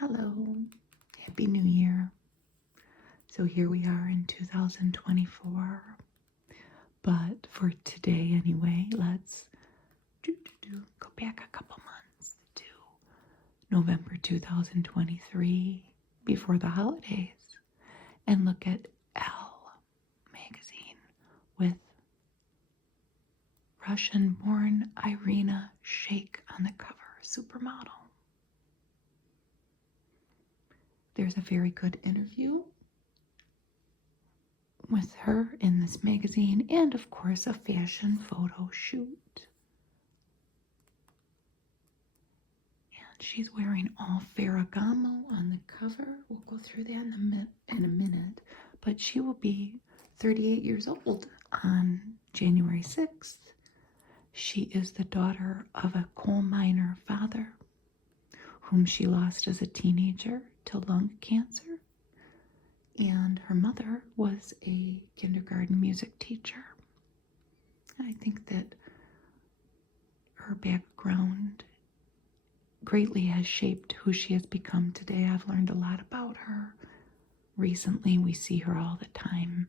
Hello, Happy New Year. So here we are in 2024. But for today anyway, let's go back a couple months to November 2023 before the holidays and look at Elle magazine with Russian-born Irina Shayk on the cover, supermodel. There's a very good interview with her in this magazine, and of course a fashion photo shoot. And she's wearing all Ferragamo on the cover. We'll go through that in a minute, but she will be 38 years old on January 6th. She is the daughter of a coal miner father whom she lost as a teenager to lung cancer. And her mother was a kindergarten music teacher. I think that her background greatly has shaped who she has become today. I've learned a lot about her. Recently, we see her all the time,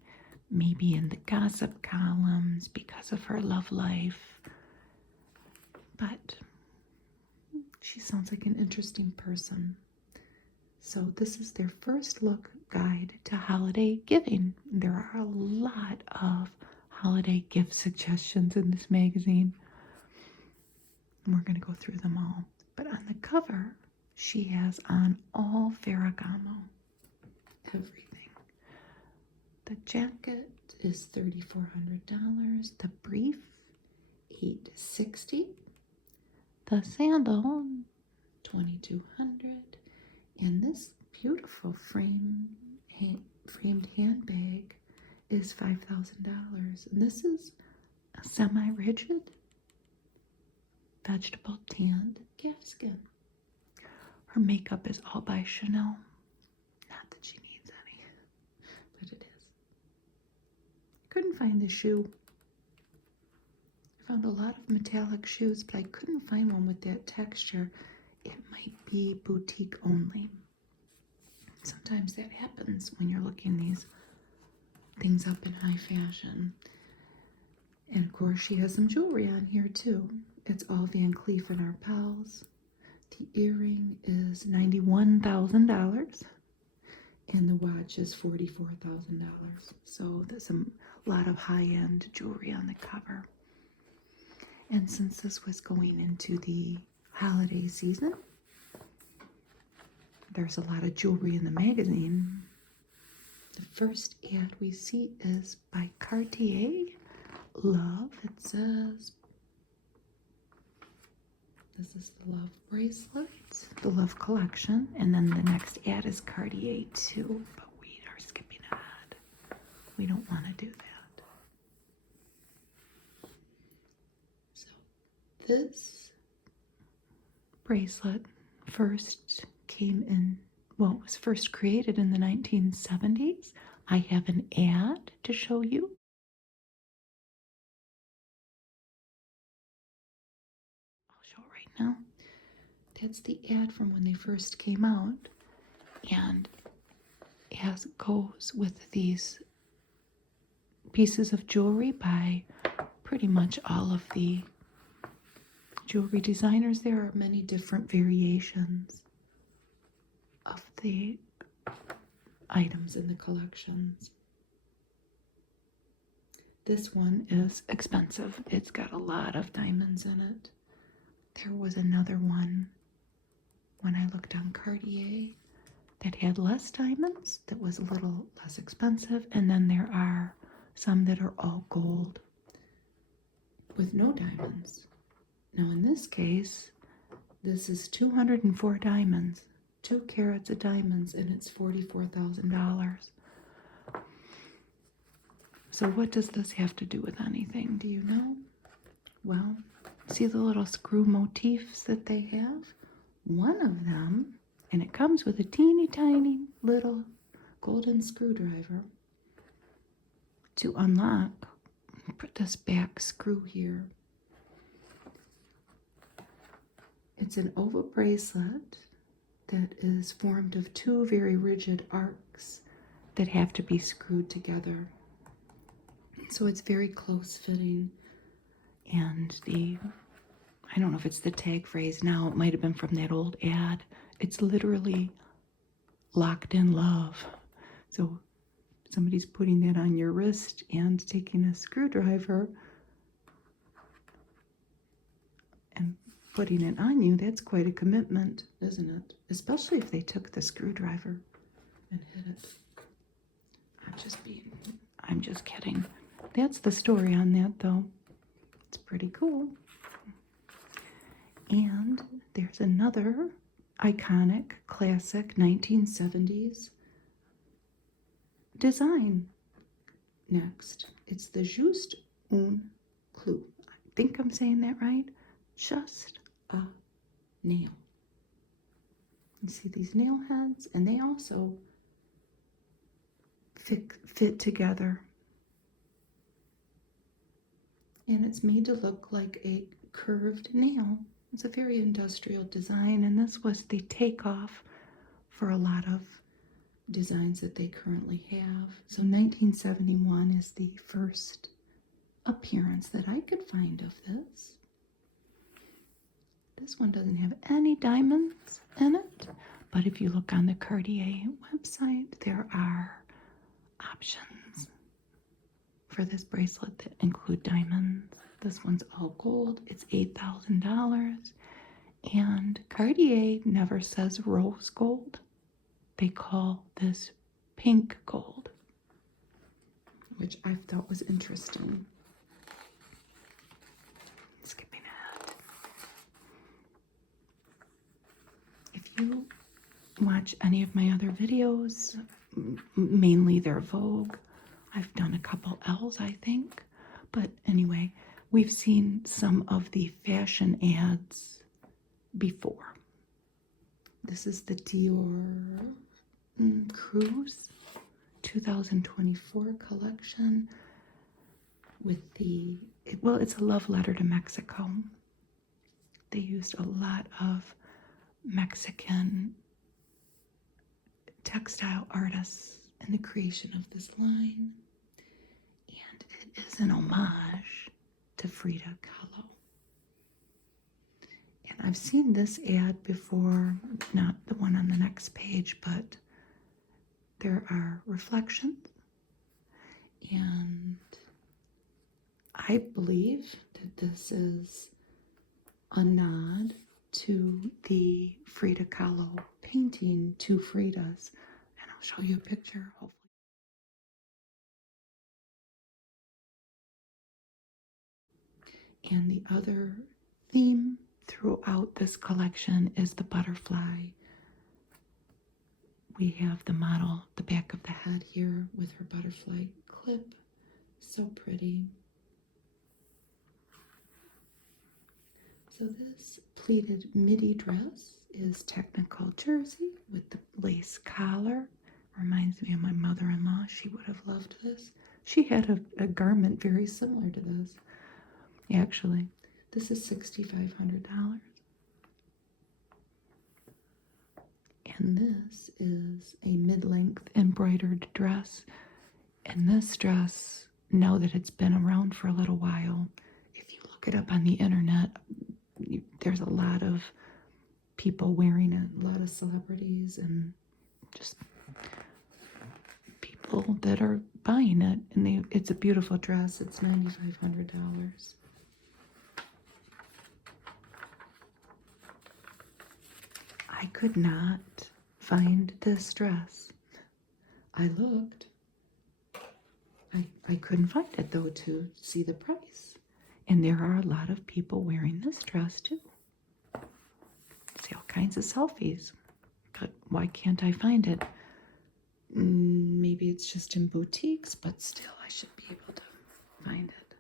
maybe in the gossip columns because of her love life. But she sounds like an interesting person. So this is their first look guide to holiday giving. There are a lot of holiday gift suggestions in this magazine. And we're going to go through them all. But on the cover, she has on all Ferragamo. Everything. The jacket is $3,400. The brief, $860. The sandal, $2,200. And this beautiful framed handbag is $5,000. And this is a semi-rigid vegetable tanned calfskin. Her makeup is all by Chanel. Not that she needs any, but it is. I couldn't find the shoe. I found a lot of metallic shoes, but I couldn't find one with that texture. It might be boutique only. Sometimes that happens when you're looking these things up in high fashion. And of course she has some jewelry on here too. It's all Van Cleef and Arpels. The earring is $91,000 and the watch is $44,000. So there's a lot of high-end jewelry on the cover. And since this was going into the holiday season, there's a lot of jewelry in the magazine. The first ad we see is by Cartier. Love, it says. This is the Love bracelet, the Love collection, and then the next ad is Cartier too, but we are skipping ahead. We don't want to do that. So this bracelet first came in, well, it was first created in the 1970s. I have an ad to show you. I'll show it right now. That's the ad from when they first came out, and as it goes with these pieces of jewelry by pretty much all of the jewelry designers. There are many different variations of the items in the collections. This one is expensive. It's got a lot of diamonds in it. There was another one when I looked on Cartier that had less diamonds, that was a little less expensive, and then there are some that are all gold with no diamonds. Now in this case, this is 204 diamonds, 2 carats of diamonds, and it's $44,000. So what does this have to do with anything? Do you know? Well, see the little screw motifs that they have? One of them, and it comes with a teeny tiny little golden screwdriver. To unlock, put this back screw here. It's an oval bracelet that is formed of two very rigid arcs that have to be screwed together. So it's very close fitting. And I don't know if it's the tag phrase now, it might have been from that old ad. It's literally locked in love. So somebody's putting that on your wrist and taking a screwdriver and putting it on you. That's quite a commitment, isn't it? Especially if they took the screwdriver and hit it. I'm just kidding. That's the story on that, though. It's pretty cool. And there's another iconic, classic 1970s design. Next, it's the Juste un clou. I think I'm saying that right. Just a nail. You see these nail heads, and they also fit together. And it's made to look like a curved nail. It's a very industrial design, and this was the takeoff for a lot of designs that they currently have. So 1971 is the first appearance that I could find of this. This one doesn't have any diamonds in it, but if you look on the Cartier website, there are options for this bracelet that include diamonds. This one's all gold. It's $8,000. And Cartier never says rose gold. They call this pink gold, which I thought was interesting. Skipping ahead. If you watch any of my other videos, mainly they're Vogue. I've done a couple L's, I think. But anyway, we've seen some of the fashion ads before. This is the Dior Cruise 2024 collection with it's a love letter to Mexico. They used a lot of Mexican textile artists in the creation of this line. And it is an homage to Frida Kahlo. And I've seen this ad before, not the one on the next page, but there are reflections. And I believe that this is a nod to the Frida Kahlo painting, Two Fridas. And I'll show you a picture, hopefully. And the other theme throughout this collection is the butterfly. We have the model, the back of the head here with her butterfly clip. So pretty. So this pleated midi dress is technical jersey with the lace collar. Reminds me of my mother-in-law. She would have loved this. She had a garment very similar to this. Actually, this is $6,500. And this is a mid-length embroidered dress. And this dress, now that it's been around for a little while, if you look it up on the internet, there's a lot of people wearing it, a lot of celebrities and just people that are buying it. And it's a beautiful dress. It's $9,500. I could not find this dress. I looked. I couldn't find it, though, to see the price. And there are a lot of people wearing this dress, too. See all kinds of selfies. But why can't I find it? Maybe it's just in boutiques, but still, I should be able to find it.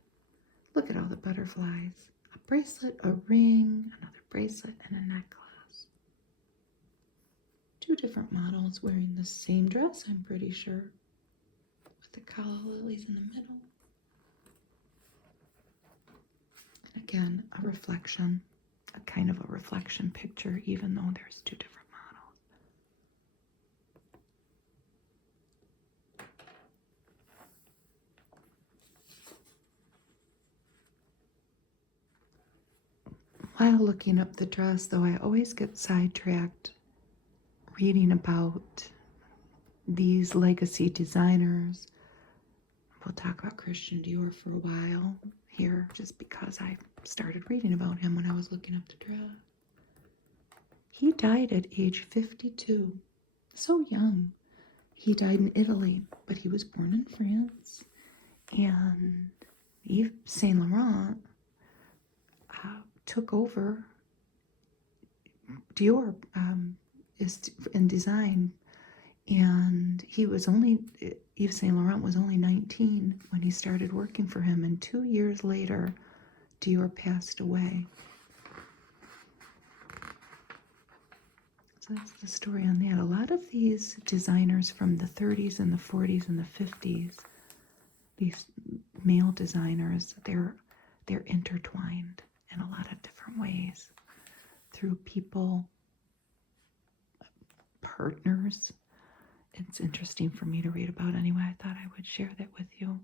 Look at all the butterflies. A bracelet, a ring, another bracelet, and a necklace. Two different models wearing the same dress, I'm pretty sure. With the calla lilies in the middle. Again, a reflection, a kind of a reflection picture, even though there's two different models. While looking up the dress, though, I always get sidetracked reading about these legacy designers. We'll talk about Christian Dior for a while here, just because I started reading about him when I was looking up the dress. He died at age 52, so young. He died in Italy, but he was born in France. And Yves Saint Laurent took over Dior is in design, and Yves Saint Laurent was only 19 when he started working for him, and 2 years later, Dior passed away. So that's the story on that. A lot of these designers from the 30s and the 40s and the 50s, these male designers, they're intertwined in a lot of different ways through people, partners. It's interesting for me to read about anyway. I thought I would share that with you.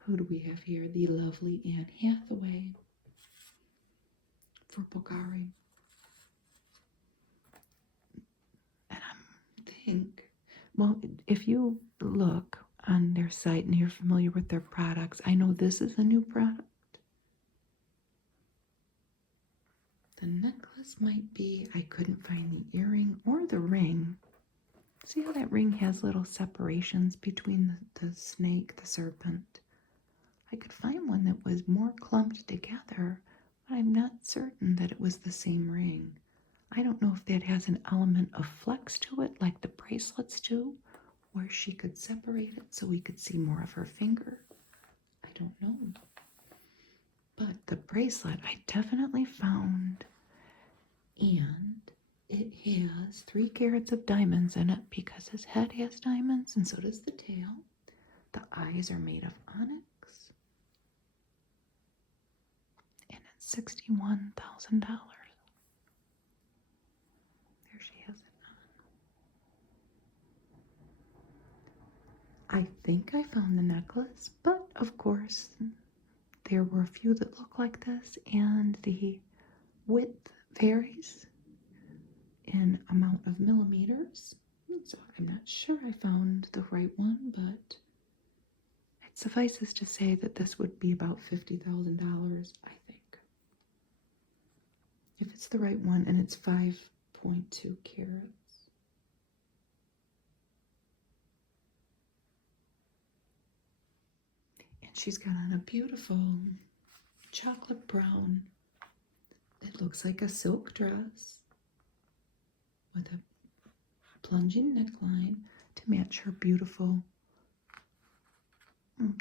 Who do we have here? The lovely Anne Hathaway for Bulgari. And well, if you look on their site and you're familiar with their products, I know this is a new product. The necklace might be, I couldn't find the earring or the ring. See how that ring has little separations between the snake, the serpent? I could find one that was more clumped together, but I'm not certain that it was the same ring. I don't know if that has an element of flex to it, like the bracelets do, where she could separate it so we could see more of her finger. I don't know. But the bracelet I definitely found, and it has 3 carats of diamonds in it because his head has diamonds and so does the tail. The eyes are made of onyx. And it's $61,000. There she has it on. I think I found the necklace, but of course there were a few that look like this, and the width varies in amount of millimeters. So I'm not sure I found the right one, but it suffices to say that this would be about $50,000, I think. If it's the right one, and it's 5.2 carats. And she's got on a beautiful chocolate brown, it looks like a silk dress with a plunging neckline to match her beautiful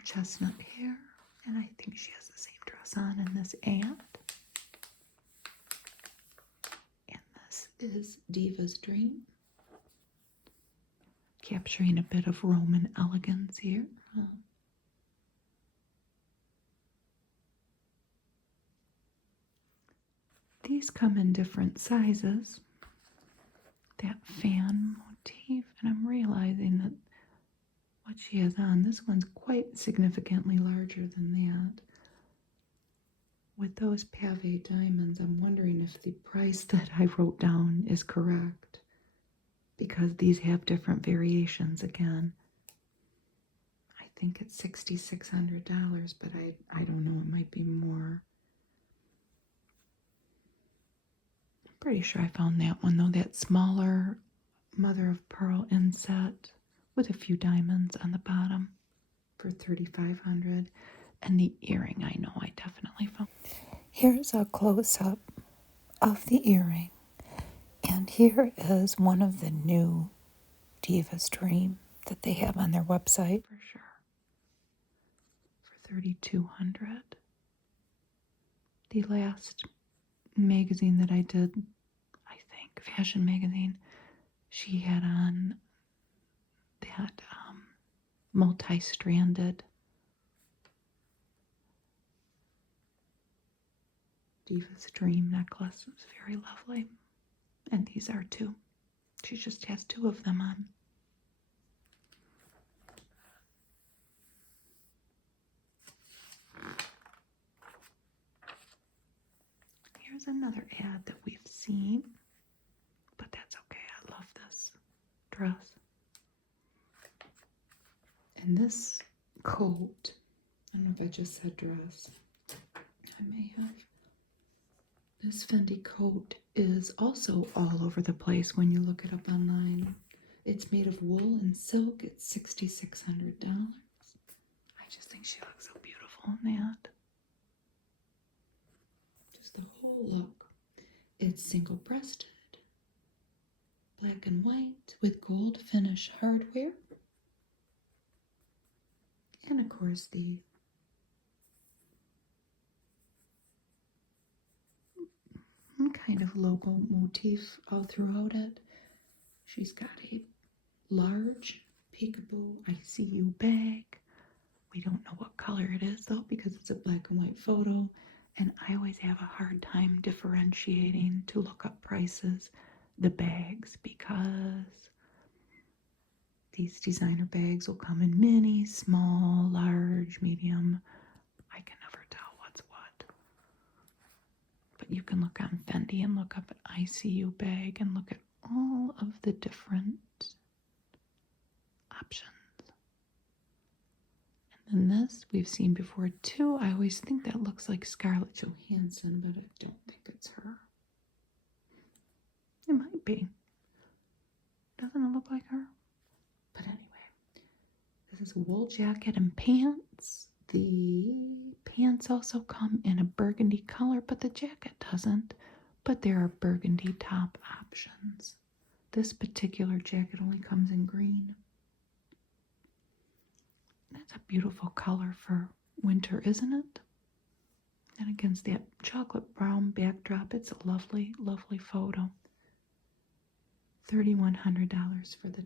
chestnut hair. And I think she has the same dress on in this ad. And this is Diva's Dream, capturing a bit of Roman elegance here. These come in different sizes. That fan motif, and I'm realizing that what she has on, this one's quite significantly larger than that. With those pave diamonds, I'm wondering if the price that I wrote down is correct, because these have different variations again. I think it's $6,600, but I don't know, it might be more. I'm pretty sure I found that one though, that smaller mother of pearl inset with a few diamonds on the bottom for $3,500. And the earring, I know I definitely found. Here's a close-up of the earring. And here is one of the new Diva's Dream that they have on their website for sure. For $3,200. The last magazine that I did, I think, fashion magazine, she had on that multi-stranded Diva's Dream necklace. It was very lovely. And these are 2. She just has 2 of them on. Here's Here's another ad that we've seen, but that's okay. I love this dress. And this coat, I don't know if I just said dress. I may have. This Fendi coat is also all over the place when you look it up online. It's made of wool and silk. It's $6,600. I just think she looks so beautiful in that. Just the whole look. It's single-breasted, black and white with gold finish hardware. And of course the kind of logo motif all throughout it. She's got a large peekaboo ICU bag. We don't know what color it is though because it's a black and white photo, and I always have a hard time differentiating to look up prices, the bags, because these designer bags will come in mini, small, large, medium. I can never tell what's what. But you can look on Fendi and look up an ICU bag and look at all of the different options. And then this we've seen before too. I always think that looks like Scarlett Johansson, but I don't think it's her. It might be. Doesn't it look like her? But anyway, this is a wool jacket and pants. The pants also come in a burgundy color, but the jacket doesn't. But there are burgundy top options. This particular jacket only comes in green. That's a beautiful color for winter, isn't it? And against that chocolate brown backdrop, it's a lovely, lovely photo. $3,100 for the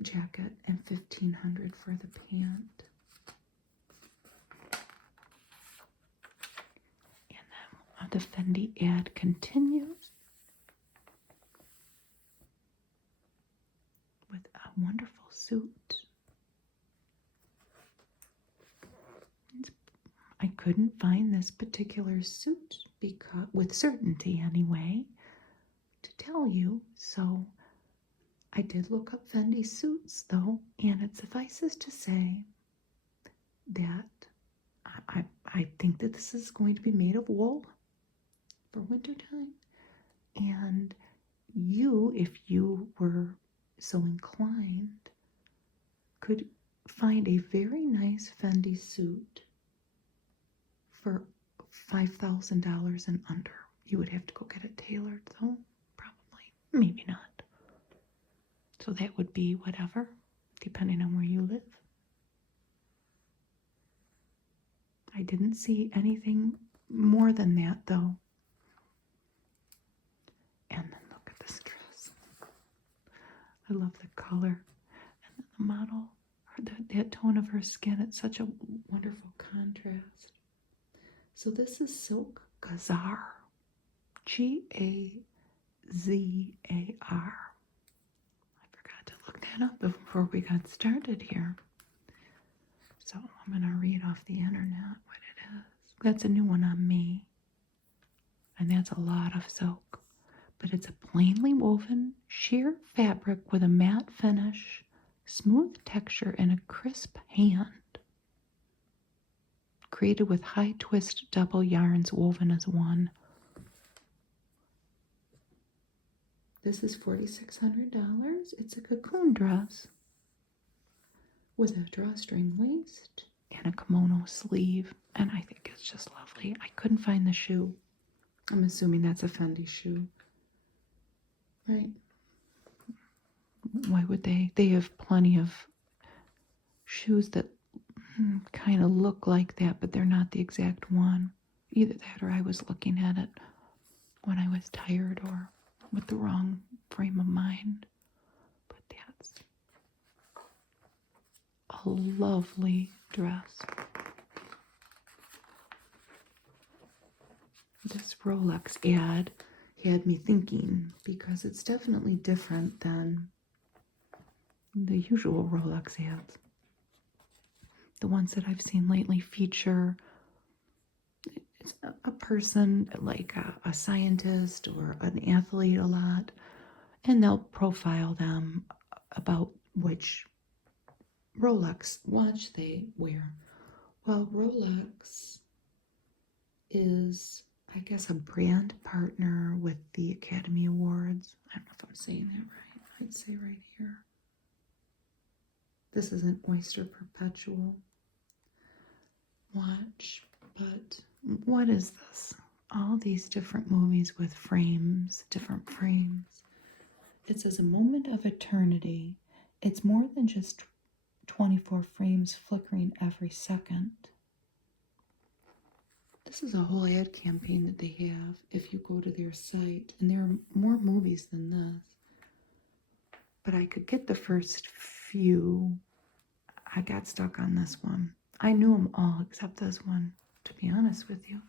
jacket and $1,500 for the pant. And then the Fendi ad continues with a wonderful suit. I couldn't find this particular suit because, with certainty anyway, to tell you, so I did look up Fendi suits though, and it suffices to say that I think that this is going to be made of wool for wintertime, and you, if you were so inclined, could find a very nice Fendi suit for $5,000 and under. You would have to go get it tailored though, probably, maybe not. So that would be whatever, depending on where you live. I didn't see anything more than that though. And then look at this dress. I love the color and the model, that tone of her skin. It's such a wonderful contrast. So this is Silk Gazar, Gazar. I forgot to look that up before we got started here. So I'm going to read off the internet what it is. That's a new one on me. And that's a lot of silk. But it's a plainly woven sheer fabric with a matte finish, smooth texture, and a crisp hand. Created with high twist double yarns woven as one. This is $4,600. It's a cocoon dress with a drawstring waist and a kimono sleeve. And I think it's just lovely. I couldn't find the shoe. I'm assuming that's a Fendi shoe. Right. Why would they? They have plenty of shoes that kind of look like that, but they're not the exact one. Either that or I was looking at it when I was tired or with the wrong frame of mind. But that's a lovely dress. This Rolex ad had me thinking, because it's definitely different than the usual Rolex ads. The ones that I've seen lately feature, it's a person like a scientist or an athlete a lot, and they'll profile them about which Rolex watch they wear. Well, Rolex is, I guess, a brand partner with the Academy Awards. I don't know if I'm saying that right. I'd say right here. This is an Oyster Perpetual watch, but what is this? All these different movies with frames, different frames. It says a moment of eternity. It's more than just 24 frames flickering every second. This is a whole ad campaign that they have if you go to their site, and there are more movies than this. But I could get the first few. I got stuck on this one. I knew them all except this one, to be honest with you.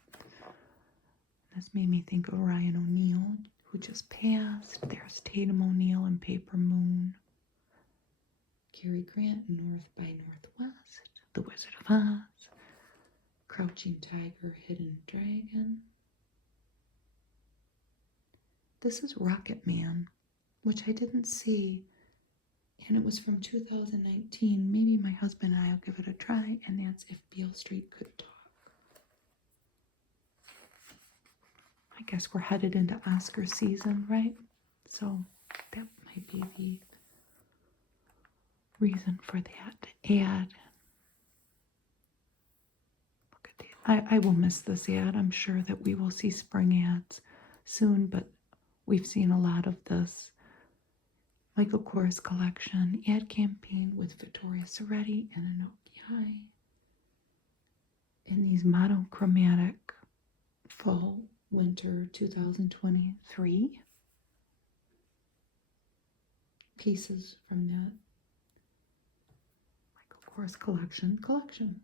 This made me think of Ryan O'Neal, who just passed. There's Tatum O'Neal in Paper Moon. Cary Grant in North by Northwest. The Wizard of Oz. Crouching Tiger, Hidden Dragon. This is Rocket Man, which I didn't see, and it was from 2019. Maybe my husband and I will give it a try, and that's If Beale Street Could Talk. I guess we're headed into Oscar season, right? So that might be the reason for that ad. Look at that. I will miss this ad. I'm sure that we will see spring ads soon, but we've seen a lot of this Michael Kors collection ad campaign with Vittoria Soretti and Anoki High in these monochromatic fall winter 2023 pieces from that Michael Kors collection.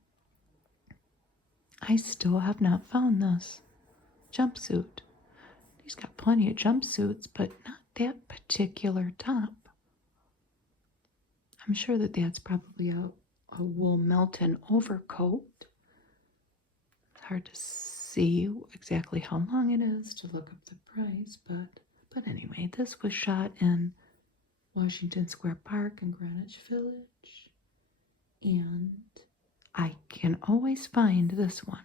I still have not found this jumpsuit. He's got plenty of jumpsuits, but not that particular top. I'm sure that that's probably a wool Melton overcoat. It's hard to see exactly how long it is to look up the price, but anyway, this was shot in Washington Square Park in Greenwich Village, and I can always find this one.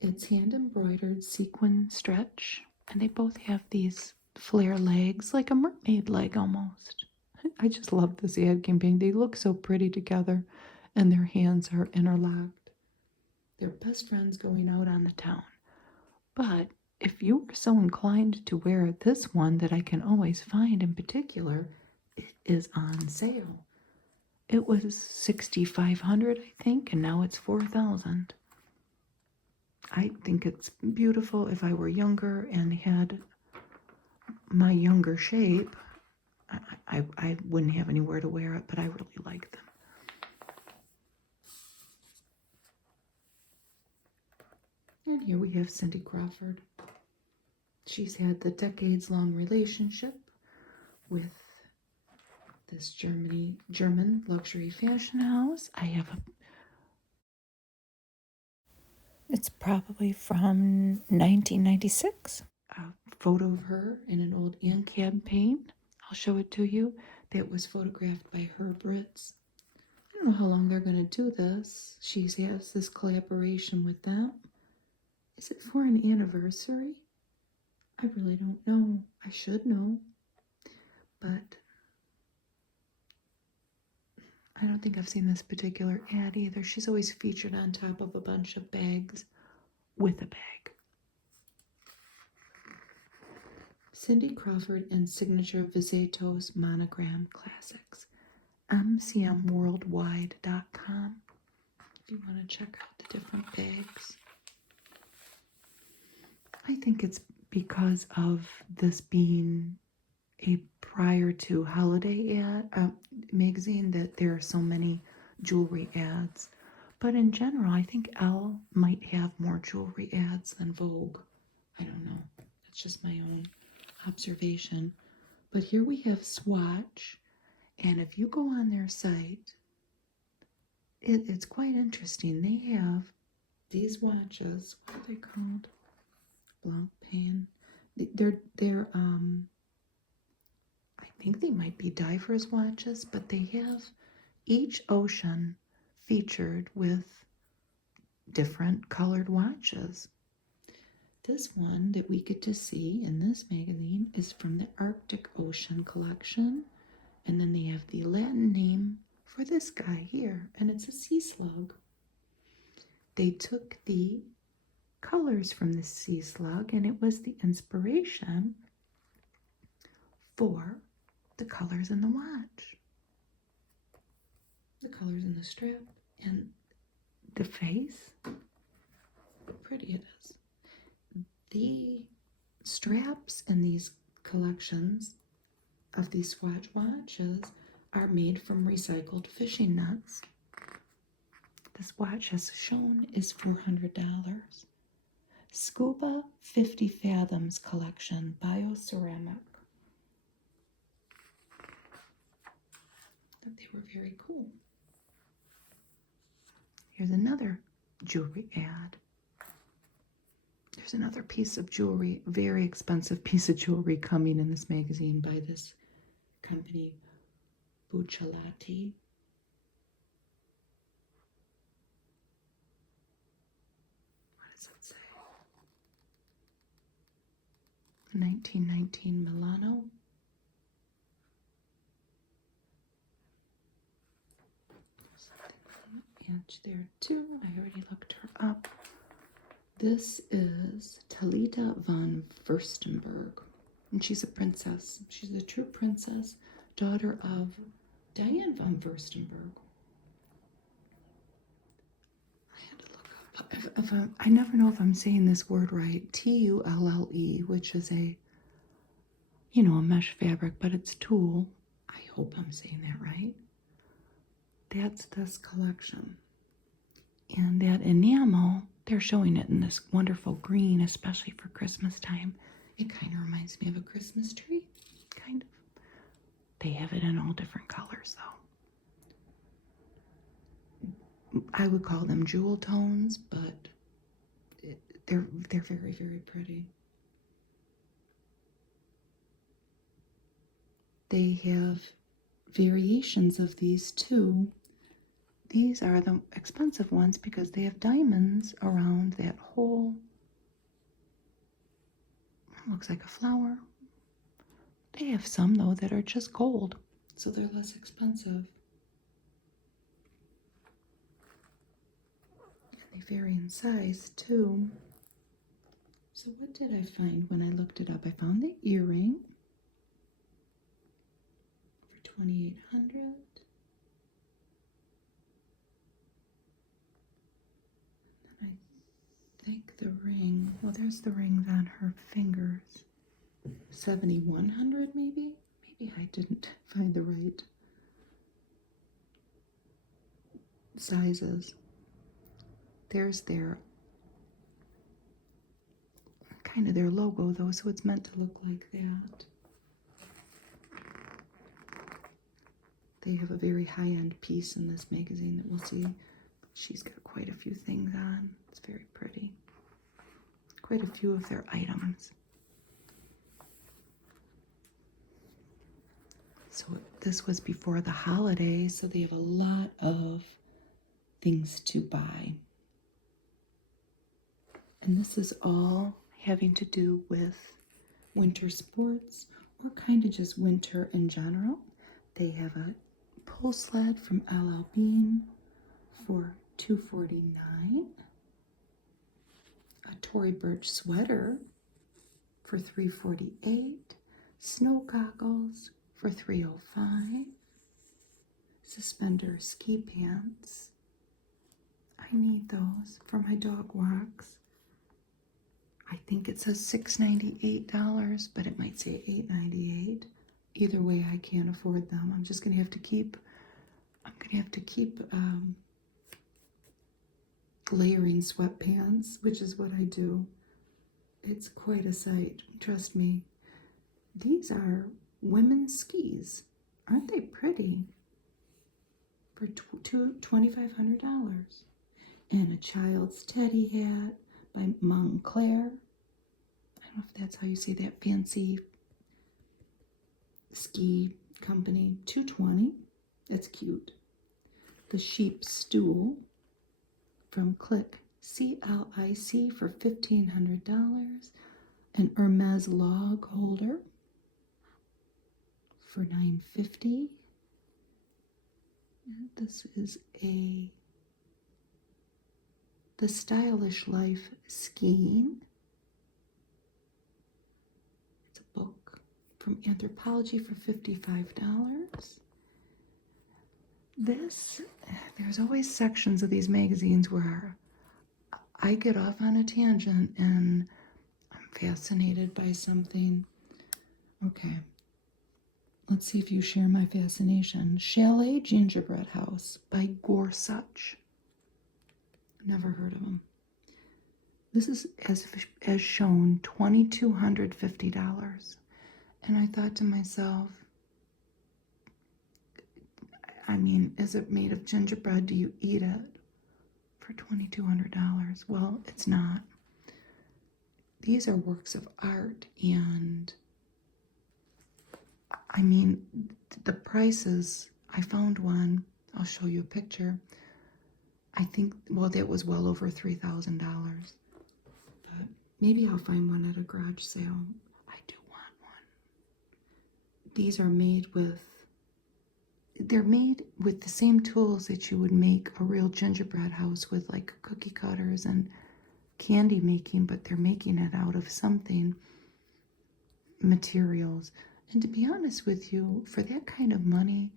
It's hand embroidered sequin stretch, and they both have these flare legs, like a mermaid leg almost. I just love this ad campaign. They look so pretty together, and their hands are interlocked. They're best friends going out on the town. But if you were so inclined to wear this one that I can always find in particular, it is on sale. It was $6,500, I think, and now it's $4,000. I think it's beautiful. If I were younger and had my younger shape, I wouldn't have anywhere to wear it, but I really like them. And here we have Cindy Crawford. She's had the decades-long relationship with this German luxury fashion house. I have it's probably from 1996. A photo of her in an old Anne campaign. I'll show it to you. That was photographed by Herb Ritz. I don't know how long they're going to do this. She has this collaboration with them. Is it for an anniversary? I really don't know. I should know. But I don't think I've seen this particular ad either. She's always featured on top of a bunch of bags with a bag. Cindy Crawford and Signature Visatos Monogram Classics. MCMworldwide.com if you want to check out the different bags. I think it's because of this being a prior to holiday ad magazine that there are so many jewelry ads. But in general, I think Elle might have more jewelry ads than Vogue. I don't know. That's just my own observation. But here we have Swatch, and if you go on their site, it's quite interesting. They have these watches. What are they called? Blanc Pain. They're I think they might be divers watches, but they have each ocean featured with different colored watches. This one that we get to see in this magazine is from the Arctic Ocean collection. And then they have the Latin name for this guy here, and it's a sea slug. They took the colors from the sea slug, and it was the inspiration for the colors in the watch. The colors in the strip and the face. How pretty it is. The straps in these collections of these Swatch watches are made from recycled fishing nets. This watch, as shown, is $400. Scuba 50 Fathoms Collection, Bioceramic. I thought they were very cool. Here's another jewelry ad. There's another piece of jewelry, very expensive piece of jewelry coming in this magazine by this company, Buccellati. What does it say? 1919 Milano. Something on the edge there too. I already looked her up. This is Talita von Furstenberg, and she's a princess. She's a true princess, daughter of Diane von Furstenberg. I had to look up. I never know if I'm saying this word right. Tulle, which is a mesh fabric, but it's tulle. I hope I'm saying that right. That's this collection. And that enamel, they're showing it in this wonderful green, especially for Christmas time. It kind of reminds me of a Christmas tree, kind of. They have it in all different colors, though. I would call them jewel tones, but they're very, very pretty. They have variations of these too. These are the expensive ones because they have diamonds around that whole, looks like a flower. They have some, though, that are just gold, so they're less expensive. And they vary in size, too. So what did I find when I looked it up? I found the earring for $2,800. I think the ring, well, there's the rings on her fingers. $7,100 maybe? Maybe I didn't find the right sizes. There's their, kind of their logo though, so it's meant to look like that. They have a very high-end piece in this magazine that we'll see. She's got quite a few things on. It's very pretty. Quite a few of their items. So this was before the holidays, so they have a lot of things to buy. And this is all having to do with winter sports or kind of just winter in general. They have a pull sled from Elle for $249. A Tory Burch sweater for $348. Snow goggles for $305. Suspender ski pants. I need those for my dog walks. I think it says $698, but it might say $898. Either way, I can't afford them. I'm just gonna have to keep layering sweatpants, which is what I do. It's quite a sight, trust me. These are women's skis. Aren't they pretty? for $2,500. And a child's teddy hat by Montclair. I don't know if that's how you say that fancy ski company. $220. That's cute. The sheep stool from Click, CLIC, for $1,500. An Hermes log holder for $950. This is the Stylish Life Skiing. It's a book from Anthropology for $55. There's always sections of these magazines where I get off on a tangent and I'm fascinated by something. Okay, let's see if you share my fascination. Chalet Gingerbread House by Gorsuch. Never heard of them. This is, as shown, $2,250. And I thought to myself, I mean, is it made of gingerbread? Do you eat it for $2,200? Well, it's not. These are works of art, and I mean, the prices, I found one, I'll show you a picture. I think, well, that was well over $3,000. But maybe I'll find one at a garage sale. I do want one. These are they're made with the same tools that you would make a real gingerbread house with, like cookie cutters and candy making, but they're making it out of something, materials. And to be honest with you, for that kind of money,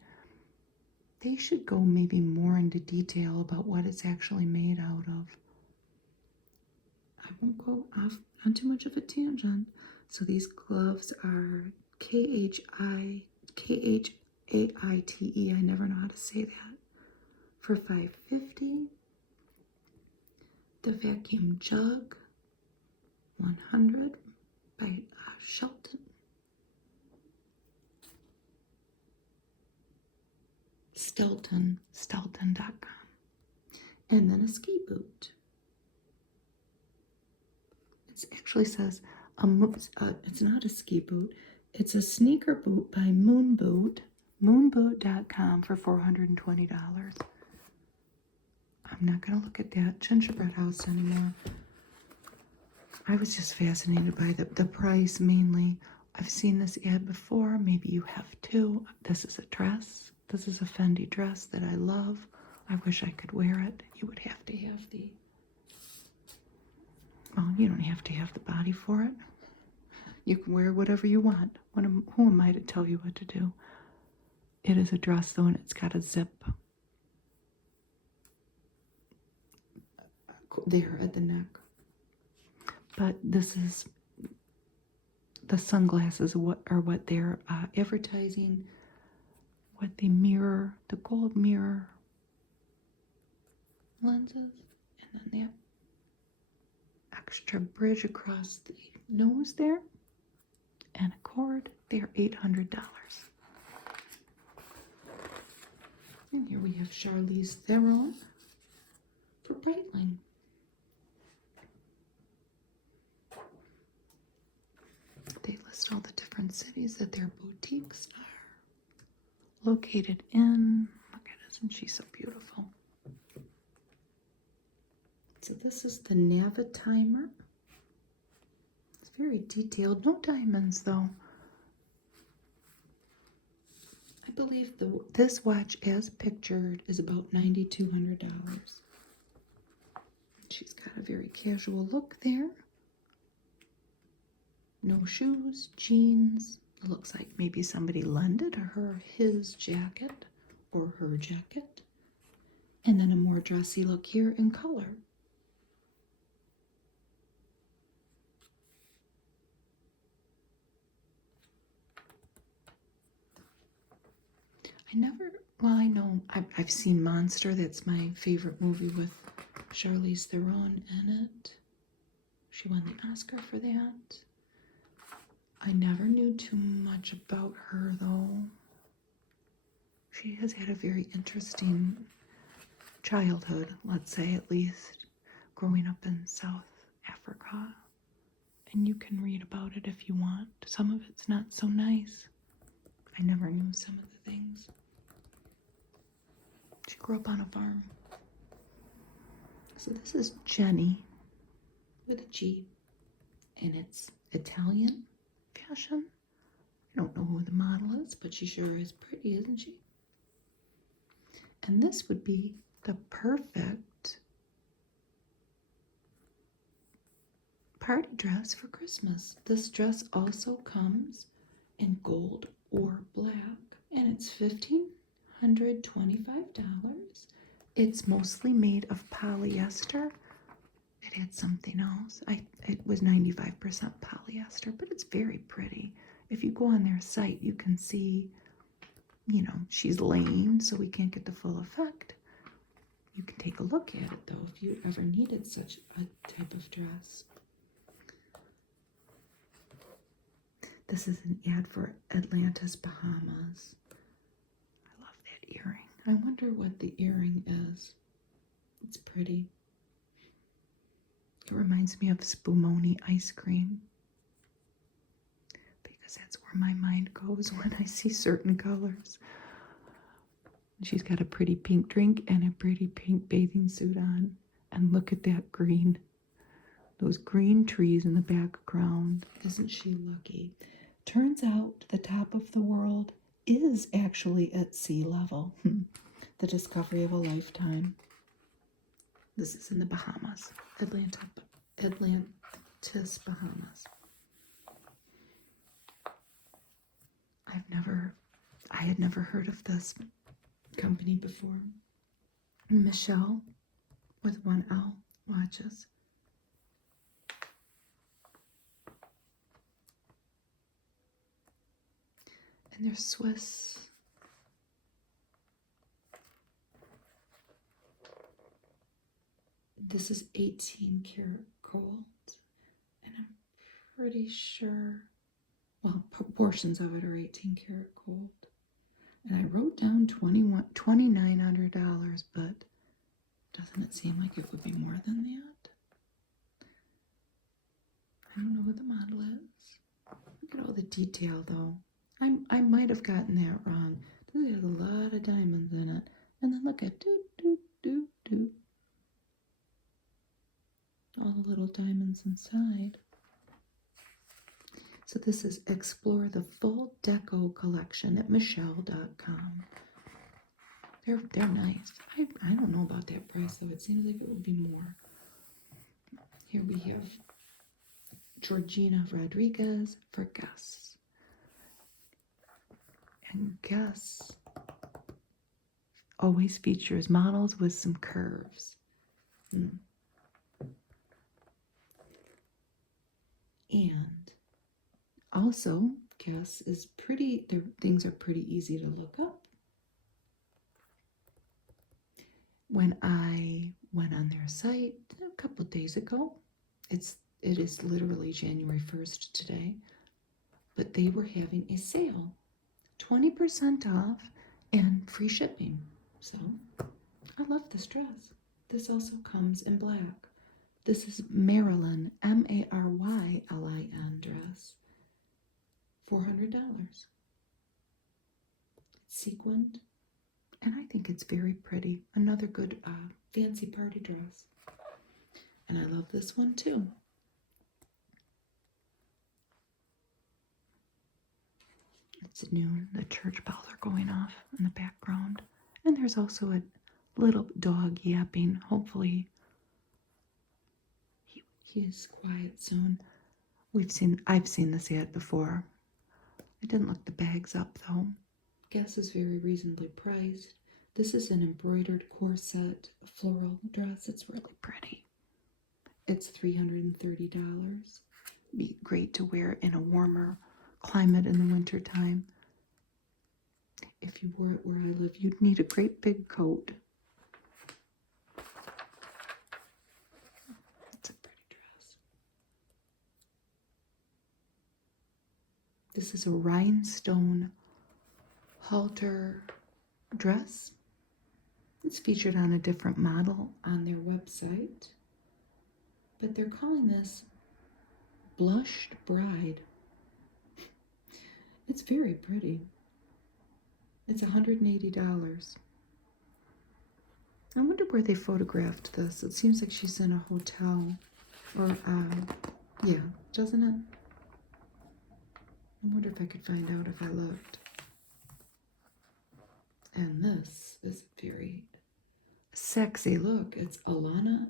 they should go maybe more into detail about what it's actually made out of. I won't go off on too much of a tangent. So these gloves are KHAITE. I never know how to say that. For $550. The vacuum jug, $100 by Shelton. Stelton.com. And then a ski boot. It actually says, it's not a ski boot, it's a sneaker boot by Moonboot, moonboot.com, for $420. I'm not going to look at that gingerbread house anymore. I was just fascinated by the price mainly. I've seen this ad before. Maybe you have too. This is a dress. This is a Fendi dress that I love. I wish I could wear it. You would have to have well, you don't have to have the body for it. You can wear whatever you want. Who am I to tell you what to do? It is a dress, though, and it's got a zip there at the neck. But this is, the sunglasses are what they're advertising, what they mirror, the gold mirror lenses, and then that extra bridge across the nose there, and a cord. They're $800. And here we have Charlize Theron for Breitling. They list all the different cities that their boutiques are located in. Look at, isn't she so beautiful? So this is the Navitimer. It's very detailed. No diamonds, though. I believe this watch, as pictured, is about $9,200. She's got a very casual look there. No shoes, jeans. It looks like maybe somebody lended her his jacket or her jacket. And then a more dressy look here in color. I know I've seen Monster. That's my favorite movie with Charlize Theron in it. She won the Oscar for that. I never knew too much about her, though. She has had a very interesting childhood, let's say, at least, growing up in South Africa. And you can read about it if you want. Some of it's not so nice. I never knew some of the things. She grew up on a farm. So this is Jenny with a G, and it's Italian fashion. I don't know who the model is, but she sure is pretty, isn't she? And this would be the perfect party dress for Christmas. This dress also comes in gold or black, and it's $1,525. It's mostly made of polyester. It had something else. It was 95% polyester, but it's very pretty. If you go on their site, you can see, you know, she's laying, so we can't get the full effect. You can take a look at it, though, if you ever needed such a type of dress. This is an ad for Atlantis, Bahamas. I love that earring. I wonder what the earring is. It's pretty. It reminds me of Spumoni ice cream, because that's where my mind goes when I see certain colors. She's got a pretty pink drink and a pretty pink bathing suit on. And look at that green. Those green trees in the background. Isn't she lucky? Turns out the top of the world is actually at sea level. The discovery of a lifetime. This is in the Bahamas. Atlantis, Bahamas. I had never heard of this company before. Michelle with one L watches. And they're Swiss. This is 18 karat gold. And I'm pretty sure, well, portions of it are 18 karat gold. And I wrote down $2,900, but doesn't it seem like it would be more than that? I don't know what the model is. Look at all the detail, though. I might have gotten that wrong. This has a lot of diamonds in it. And then look at all the little diamonds inside. So this is Explore the Full Deco Collection at Michelle.com. They're nice. I don't know about that price, though. It seems like it would be more. Here we have Georgina Rodriguez for Guess. And Guess always features models with some curves. And also, Guess is pretty, their things are pretty easy to look up. When I went on their site a couple of days ago, it is literally January 1st today, but they were having a sale, 20% off and free shipping. So I love this dress. This also comes in black. This is Marilyn, Marylin dress, $400. It's sequined, and I think it's very pretty. Another good fancy party dress. And I love this one too. It's noon. The church bells are going off in the background. And there's also a little dog yapping. Hopefully he is quiet soon. I've seen this ad before. I didn't look the bags up though. Guess is very reasonably priced. This is an embroidered corset floral dress. It's really pretty. It's $330. Be great to wear in a warmer climate in the winter time. If you wore it where I live, you'd need a great big coat. It's a pretty dress. This is a rhinestone halter dress. It's featured on a different model on their website, but they're calling this Blushed Bride. It's very pretty. It's $180. I wonder where they photographed this. It seems like she's in a hotel. Or, yeah, doesn't it? I wonder if I could find out if I looked. And this is very sexy. Look, it's Alana,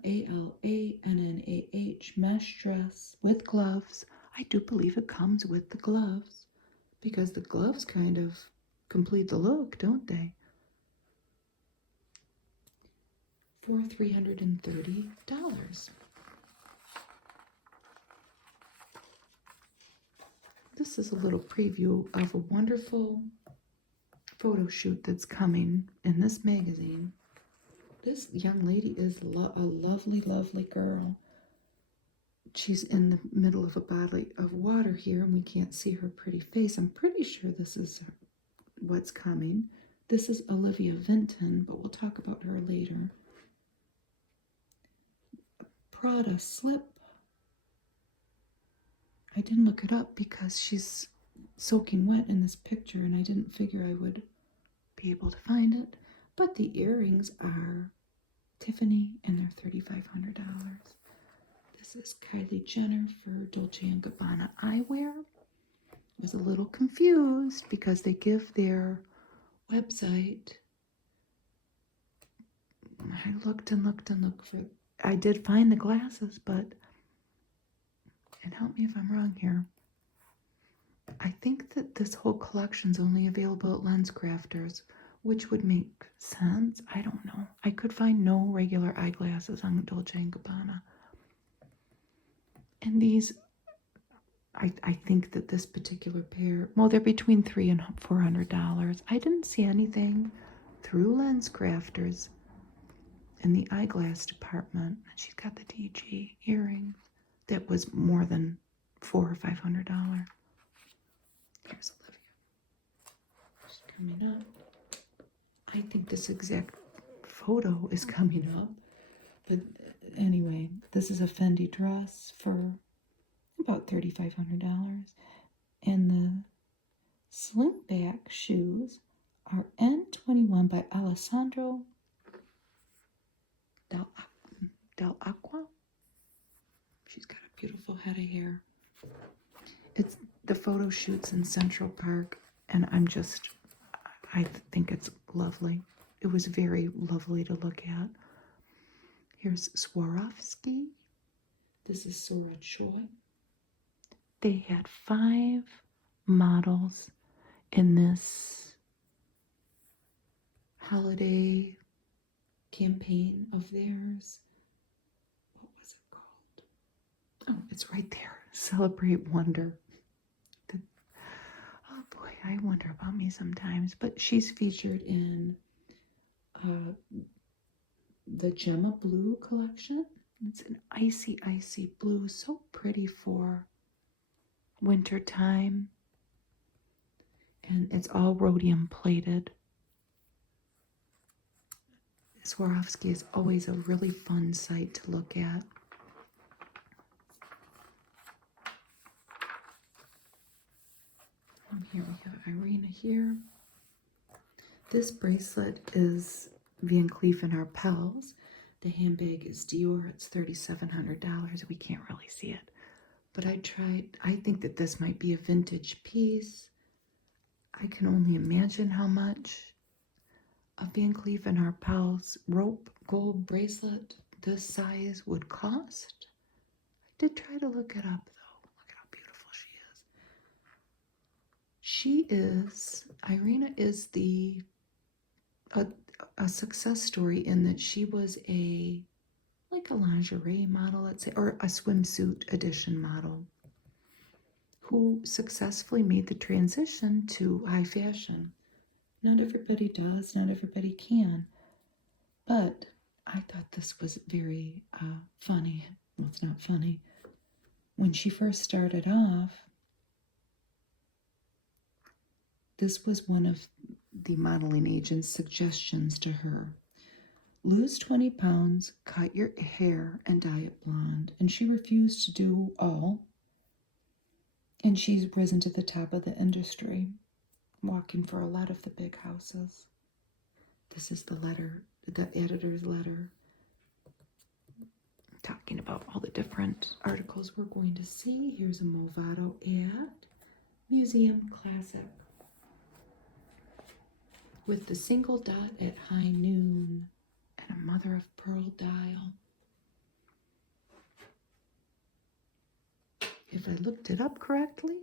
Alannah, mesh dress with gloves. I do believe it comes with the gloves because the gloves kind of complete the look, don't they? For $330. This is a little preview of a wonderful photo shoot that's coming in this magazine. This young lady is a lovely, lovely girl. She's in the middle of a bottle of water here, and we can't see her pretty face. I'm pretty sure this is what's coming. This is Olivia Vinten, but we'll talk about her later. Prada slip. I didn't look it up because she's soaking wet in this picture, and I didn't figure I would be able to find it. But the earrings are Tiffany, and they're $3,500. This is Kylie Jenner for Dolce & Gabbana eyewear. I was a little confused because they give their website. I looked and looked and looked for, I did find the glasses, but, and help me if I'm wrong here, I think that this whole collection's only available at LensCrafters, which would make sense. I don't know. I could find no regular eyeglasses on Dolce & Gabbana. And these, I think that this particular pair, well, they're between $300 and $400. I didn't see anything through LensCrafters in the eyeglass department. And she's got the DG earrings that was more than $400 or $500. Here's Olivia. She's coming up. I think this exact photo is coming up. But anyway, this is a Fendi dress for about $3,500. And the slingback shoes are N21 by Alessandro Del Acqua. She's got a beautiful head of hair. It's the photo shoots in Central Park, and I think it's lovely. It was very lovely to look at. Here's Swarovski. This is Sora Choi. They had 5 models in this holiday campaign of theirs. What was it called? Oh, it's right there. Celebrate Wonder. Oh boy, I wonder about me sometimes. But she's featured in the Gemma Blue collection. It's an icy, icy blue. So pretty for winter time. And it's all rhodium plated. Swarovski is always a really fun site to look at. And here we have Irina here. This bracelet is Van Cleef & Arpels. The handbag is Dior. It's $3,700. We can't really see it. But I think that this might be a vintage piece. I can only imagine how much a Van Cleef & Arpels rope gold bracelet this size would cost. I did try to look it up though. Look at how beautiful she is. Irina is a success story in that she was like a lingerie model, let's say, or a swimsuit edition model who successfully made the transition to high fashion. Not everybody does, not everybody can. But I thought this was very funny. Well, it's not funny. When she first started off, this was one of the modeling agent's suggestions to her. Lose 20 pounds, cut your hair, and dye it blonde. And she refused to do all. And she's risen to the top of the industry, walking for a lot of the big houses. This is the letter, the editor's letter, talking about all the different articles we're going to see. Here's a Movado ad, museum classic, with the single dot at high noon and a mother of pearl dial. If I looked it up correctly,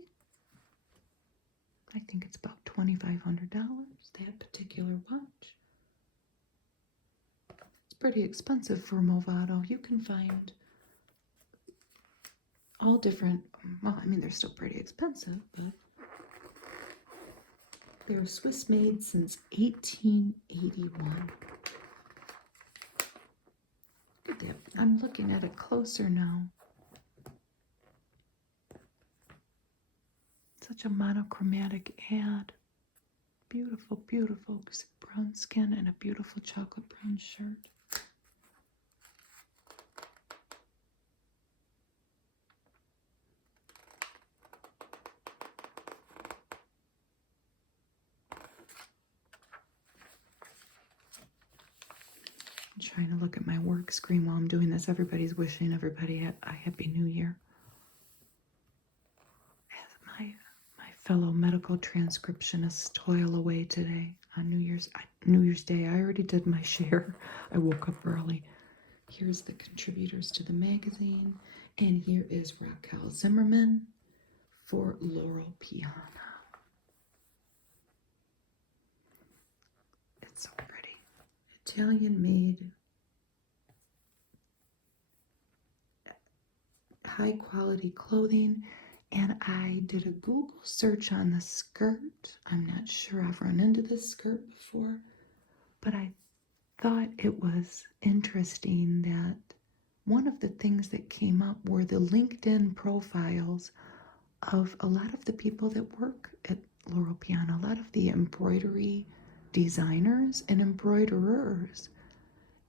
I think it's about $2,500, that particular watch. It's pretty expensive for Movado. You can find all different, well, I mean, they're still pretty expensive, but they're Swiss made since 1881. Look at that. I'm looking at it closer now. Such a monochromatic ad. Beautiful, beautiful brown skin and a beautiful chocolate brown shirt. I'm trying to look at my work screen while I'm doing this. Everybody's wishing everybody a Happy New Year. As my fellow medical transcriptionists toil away today on New Year's Day. I already did my share. I woke up early. Here's the contributors to the magazine. And here is Raquel Zimmerman for Loro Piana. It's so pretty. Italian made, high quality clothing. And I did a Google search on the skirt. I'm not sure I've run into this skirt before, but I thought it was interesting that one of the things that came up were the LinkedIn profiles of a lot of the people that work at Loro Piana, a lot of the embroidery designers and embroiderers.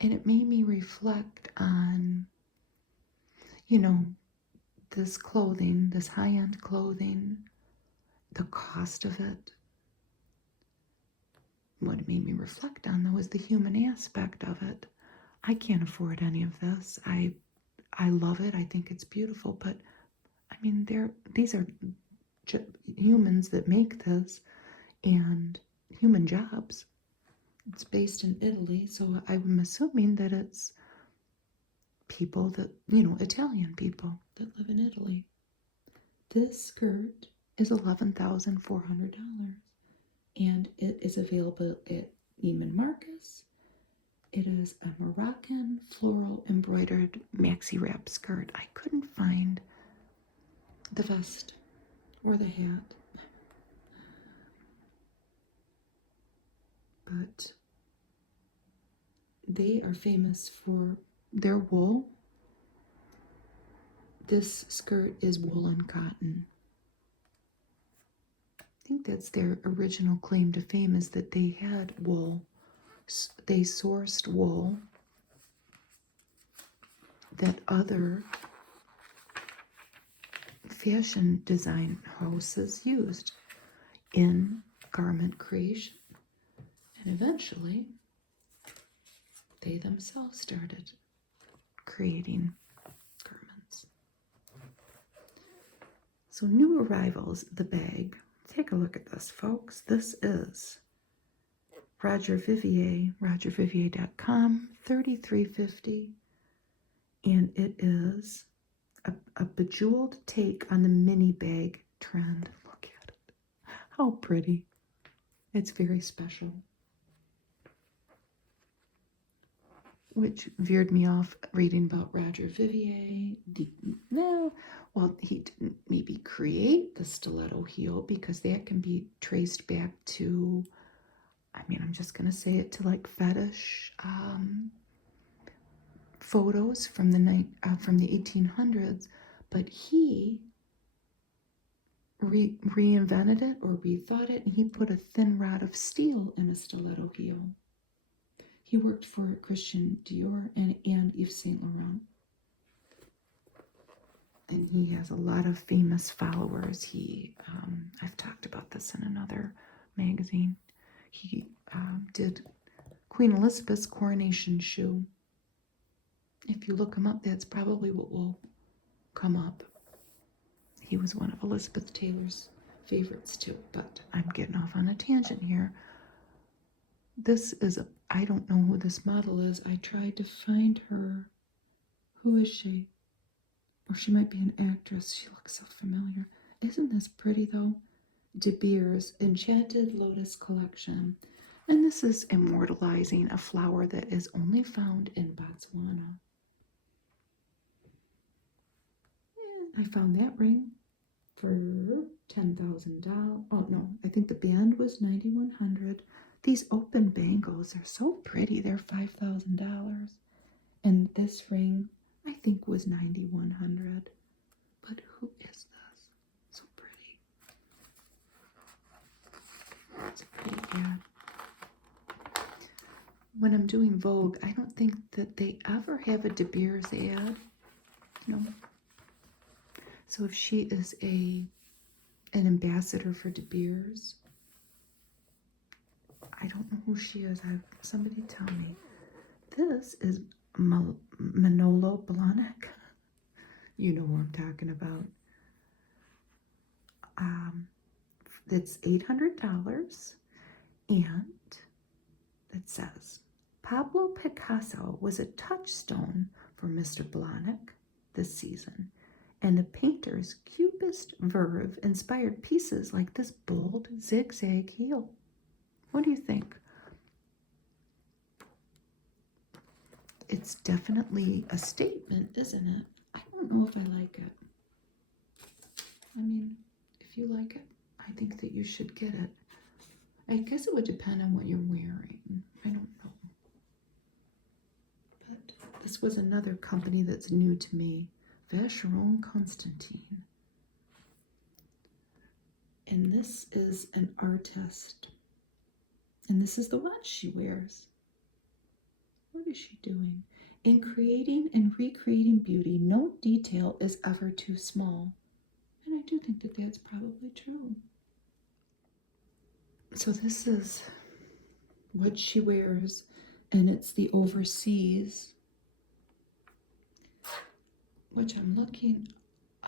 And it made me reflect on, this clothing, this high-end clothing, the cost of it. What it made me reflect on, though, is the human aspect of it. I can't afford any of this. I love it. I think it's beautiful, but I mean, these are humans that make this, and human jobs. It's based in Italy, so I'm assuming that it's people that, Italian people that live in Italy. This skirt is $11,400, and it is available at Neiman Marcus. It is a Moroccan floral embroidered maxi wrap skirt. I couldn't find the vest or the hat, but they are famous for their wool. This skirt is wool and cotton. I think that's their original claim to fame, is that they had wool. They sourced wool that other fashion design houses used in garment creation. And eventually, they themselves started creating garments. So new arrivals, the bag. Take a look at this, folks. This is Roger Vivier, rogervivier.com, $33.50. And it is a bejeweled take on the mini bag trend. Look at it. How pretty. It's very special. Which veered me off reading about Roger Vivier. He didn't maybe create the stiletto heel, because that can be traced back to, I'm just going to say it, to like fetish photos from the 1800s. But he reinvented it or rethought it, and he put a thin rod of steel in a stiletto heel. He worked for Christian Dior and Yves Saint Laurent. And he has a lot of famous followers. I've talked about this in another magazine. He did Queen Elizabeth's coronation shoe. If you look him up, that's probably what will come up. He was one of Elizabeth Taylor's favorites too, but I'm getting off on a tangent here. I don't know who this model is. I tried to find her. Who is she? Or she might be an actress. She looks so familiar. Isn't this pretty though? De Beers Enchanted Lotus Collection. And this is immortalizing a flower that is only found in Botswana. And I found that ring for $10,000. Oh no, I think the band was $9,100. These open bangles are so pretty. They're $5,000. And this ring, I think, was $9,100. But who is this? So pretty. It's pretty, yeah. When I'm doing Vogue, I don't think that they ever have a De Beers ad. No. So if she is an ambassador for De Beers, I don't know who she is. Somebody tell me. This is Manolo Blahnik. You know who I'm talking about. It's $800, and it says, Pablo Picasso was a touchstone for Mr. Blahnik this season, and the painter's cubist verve inspired pieces like this bold zigzag heel. What do you think? It's definitely a statement, isn't it? I don't know if I like it. I mean, if you like it, I think that you should get it. I guess it would depend on what you're wearing. I don't know. But this was another company that's new to me. Vacheron Constantin. And this is an artist. And this is the watch she wears. What is she doing? In creating and recreating beauty, no detail is ever too small. And I do think that that's probably true. So this is what she wears, and it's the overseas, which I'm looking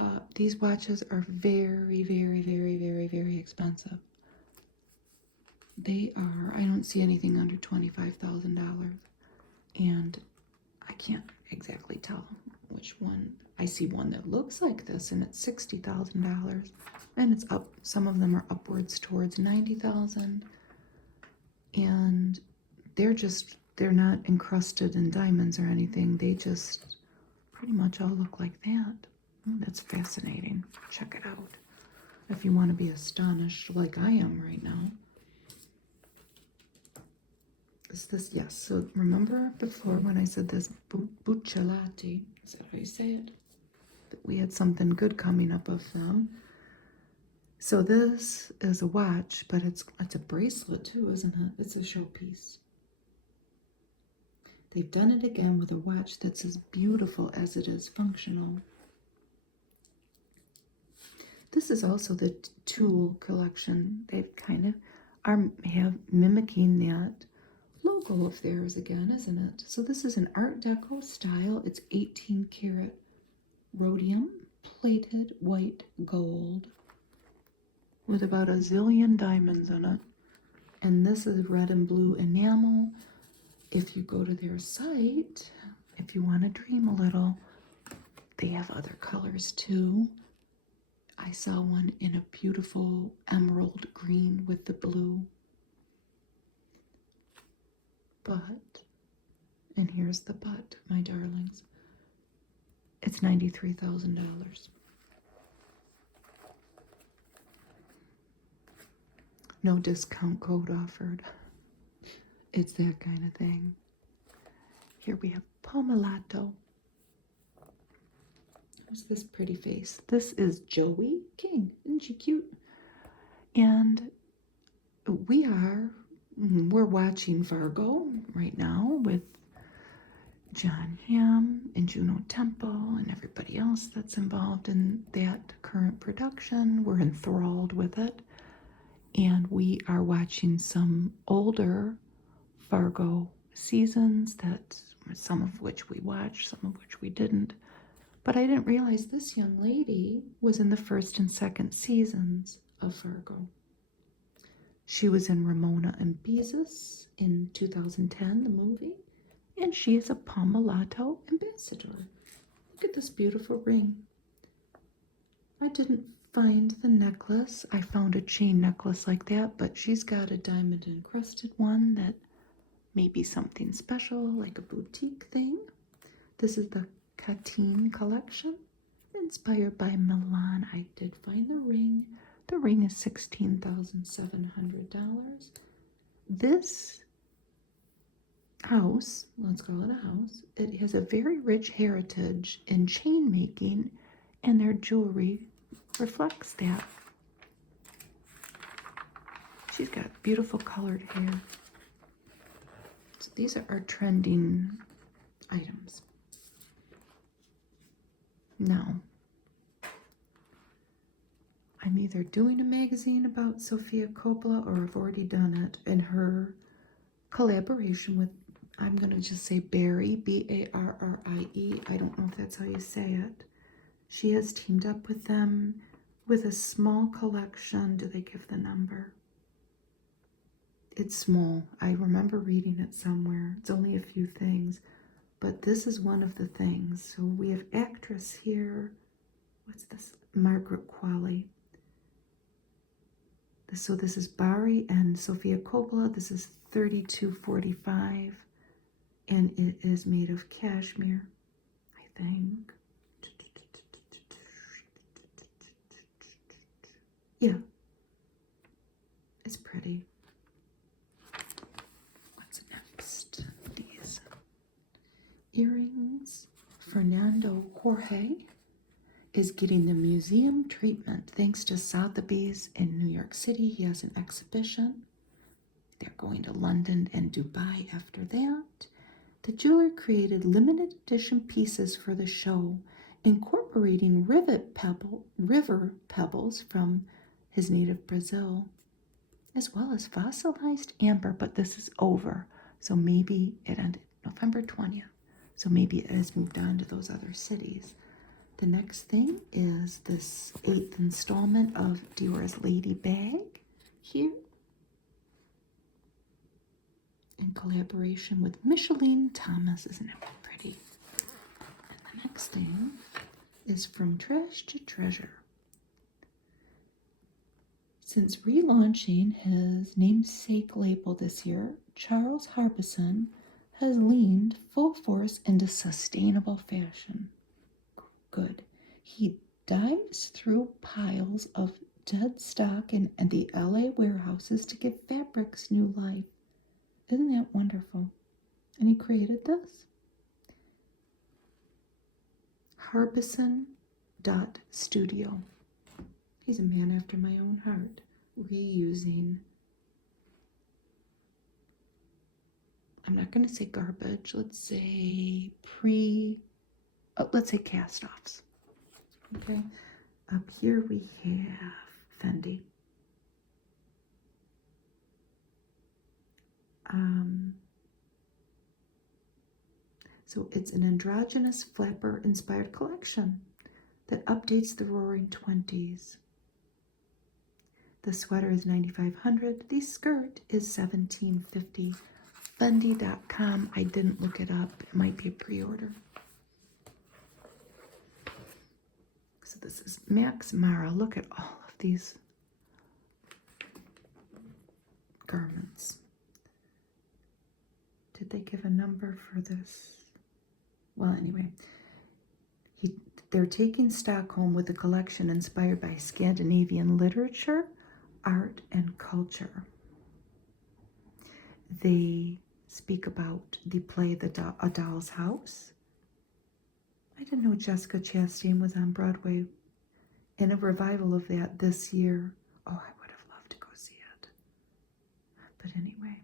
up. These watches are very, very, very, very, very expensive. They are, I don't see anything under $25,000. And I can't exactly tell which one. I see one that looks like this, and it's $60,000, and it's up. Some of them are upwards towards $90,000, and they're not encrusted in diamonds or anything. They just pretty much all look like that. Oh, that's fascinating. Check it out if you want to be astonished like I am right now. Is this, yes, so remember before when I said this Buccellati, is that how you say it? That we had something good coming up of them. So this is a watch, but it's a bracelet too, isn't it? It's a showpiece. They've done it again with a watch that's as beautiful as it is functional. This is also the Tool collection. They kind of have mimicking that logo of theirs again, isn't it? So this is an Art Deco style. It's 18 karat rhodium plated white gold with about a zillion diamonds in it. And this is red and blue enamel. If you go to their site, if you want to dream a little, they have other colors too. I saw one in a beautiful emerald green with the blue. But, and here's the but, my darlings, it's $93,000. No discount code offered. It's that kind of thing. Here we have Pomelato. Who's this pretty face? This is Joey King. Isn't she cute? And we're watching Fargo right now with John Hamm and Juno Temple and everybody else that's involved in that current production. We're enthralled with it. And we are watching some older Fargo seasons, that some of which we watched, some of which we didn't. But I didn't realize this young lady was in the first and second seasons of Fargo. She was in Ramona and Beezus in 2010, the movie, and she is a Palmolato ambassador. Look at this beautiful ring. I didn't find the necklace. I found a chain necklace like that, but she's got a diamond encrusted one that may be something special, like a boutique thing. This is the Katyn collection, inspired by Milan. I did find the ring. The ring is $16,700. This house, let's call it a house, it has a very rich heritage in chain making, and their jewelry reflects that. She's got beautiful colored hair. So these are our trending items. Now, I'm either doing a magazine about Sofia Coppola or I've already done it, in her collaboration with, I'm going to just say Barrie, B-A-R-R-I-E. I don't know if that's how you say it. She has teamed up with them with a small collection. Do they give the number? It's small. I remember reading it somewhere. It's only a few things, but this is one of the things. So we have actress here. What's this? Margaret Qualley. So this is Barrie and Sofia Coppola. This is $32.45, and it is made of cashmere, I think. Yeah, it's pretty. What's next? These earrings. Fernando Jorge is getting the museum treatment thanks to Sotheby's in New York City. He has an exhibition. They're going to London and Dubai after that. The jeweler created limited edition pieces for the show, incorporating river pebbles from his native Brazil, as well as fossilized amber, but this is over. So maybe it ended November 20th. So maybe it has moved on to those other cities. The next thing is this 8th installment of Dior's Lady Bag here, in collaboration with Micheline Thomas. Isn't it pretty? And the next thing is From Trash to Treasure. Since relaunching his namesake label this year, Charles Harbison has leaned full force into sustainable fashion. Good. He dives through piles of dead stock in the LA warehouses to give fabrics new life. Isn't that wonderful? And he created this. Harbison.studio. He's a man after my own heart. Reusing, I'm not going to say garbage, let's say let's say cast-offs. Okay, up here we have Fendi. So it's an androgynous flapper-inspired collection that updates the roaring 20s. The sweater is $9,500. The skirt is $1,750. Fendi.com. I didn't look it up. It might be a pre-order. So this is Max Mara. Look at all of these garments. Did they give a number for this? Well, anyway, they're taking Stockholm with a collection inspired by Scandinavian literature, art, and culture. They speak about the play A Doll's House. I didn't know Jessica Chastain was on Broadway in a revival of that this year. Oh, I would have loved to go see it. But anyway,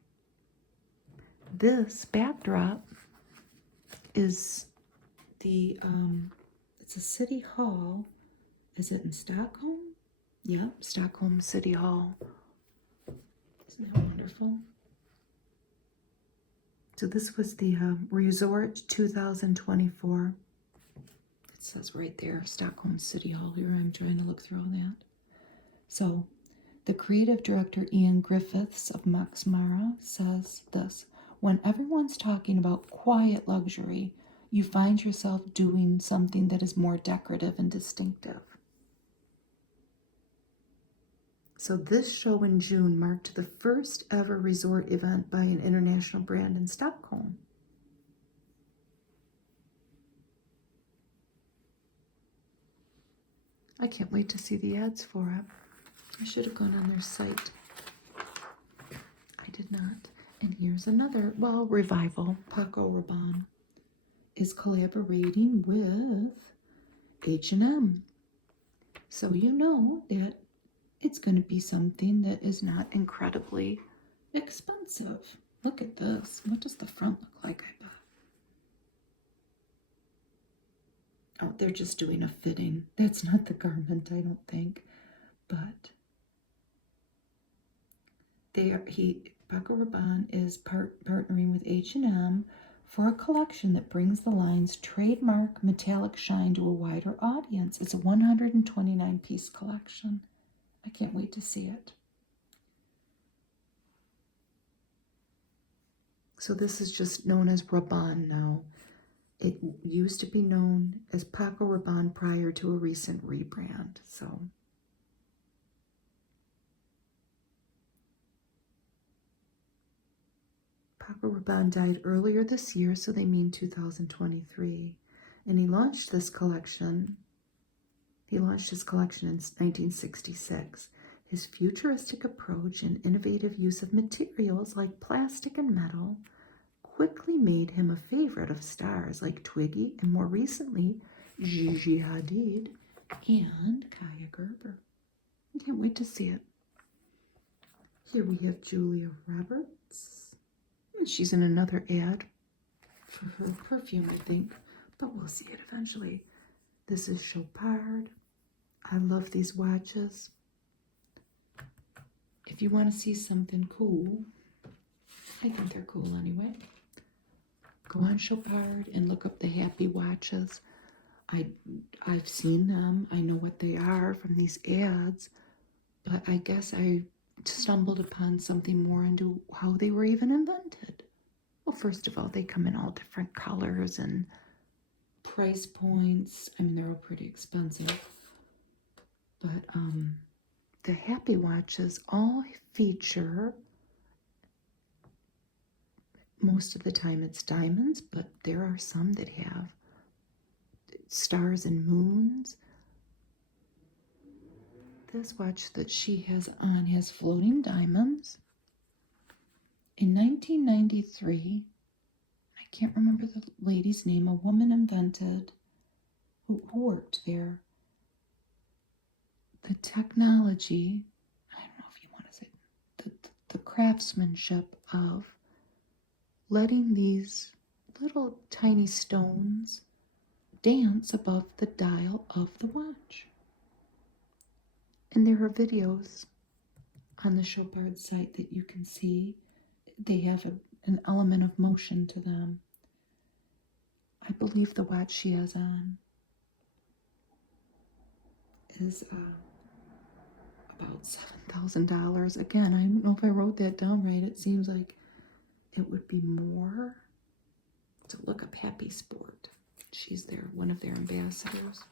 this backdrop is the, it's a city hall. Is it in Stockholm? Yep, Stockholm City Hall. Isn't that wonderful? So this was the Resort 2024. It says right there, Stockholm City Hall. Here I'm trying to look through all that. So the creative director Ian Griffiths of Max Mara says this: when everyone's talking about quiet luxury, you find yourself doing something that is more decorative and distinctive. So this show in June marked the first ever resort event by an international brand in Stockholm. I can't wait to see the ads for it. I should have gone on their site. I did not. And here's another, well, revival. Paco Rabanne is collaborating with H&M. So you know that it's going to be something that is not incredibly expensive. Look at this. What does the front look like, I bet? Oh, they're just doing a fitting. That's not the garment, I don't think. But Paco Rabanne is partnering with H&M for a collection that brings the line's trademark metallic shine to a wider audience. It's a 129-piece collection. I can't wait to see it. So this is just known as Rabanne now. It used to be known as Paco Rabanne prior to a recent rebrand. So Paco Rabanne died earlier this year, so they mean 2023. And he launched his collection in 1966. His futuristic approach and innovative use of materials like plastic and metal quickly made him a favorite of stars like Twiggy and more recently Gigi Hadid and Kaya Gerber. I can't wait to see it. Here we have Julia Roberts. She's in another ad for her perfume, I think, but we'll see it eventually. This is Chopard. I love these watches. If you want to see something cool, I think they're cool anyway. Go on Chopard and look up the Happy watches. I've seen them. I know what they are from these ads, but I guess I stumbled upon something more into how they were even invented. Well, first of all, they come in all different colors and price points. I mean, they're all pretty expensive. But the Happy watches all feature, most of the time it's diamonds, but there are some that have stars and moons. This watch that she has on has floating diamonds. In 1993, I can't remember the lady's name, a woman invented, who worked there, the technology, I don't know if you want to say, the craftsmanship of letting these little tiny stones dance above the dial of the watch. And there are videos on the Chopard site that you can see. They have an element of motion to them. I believe the watch she has on is about $7,000. Again, I don't know if I wrote that down right. It seems like it would be more. So look up Happy Sport. She's one of their ambassadors.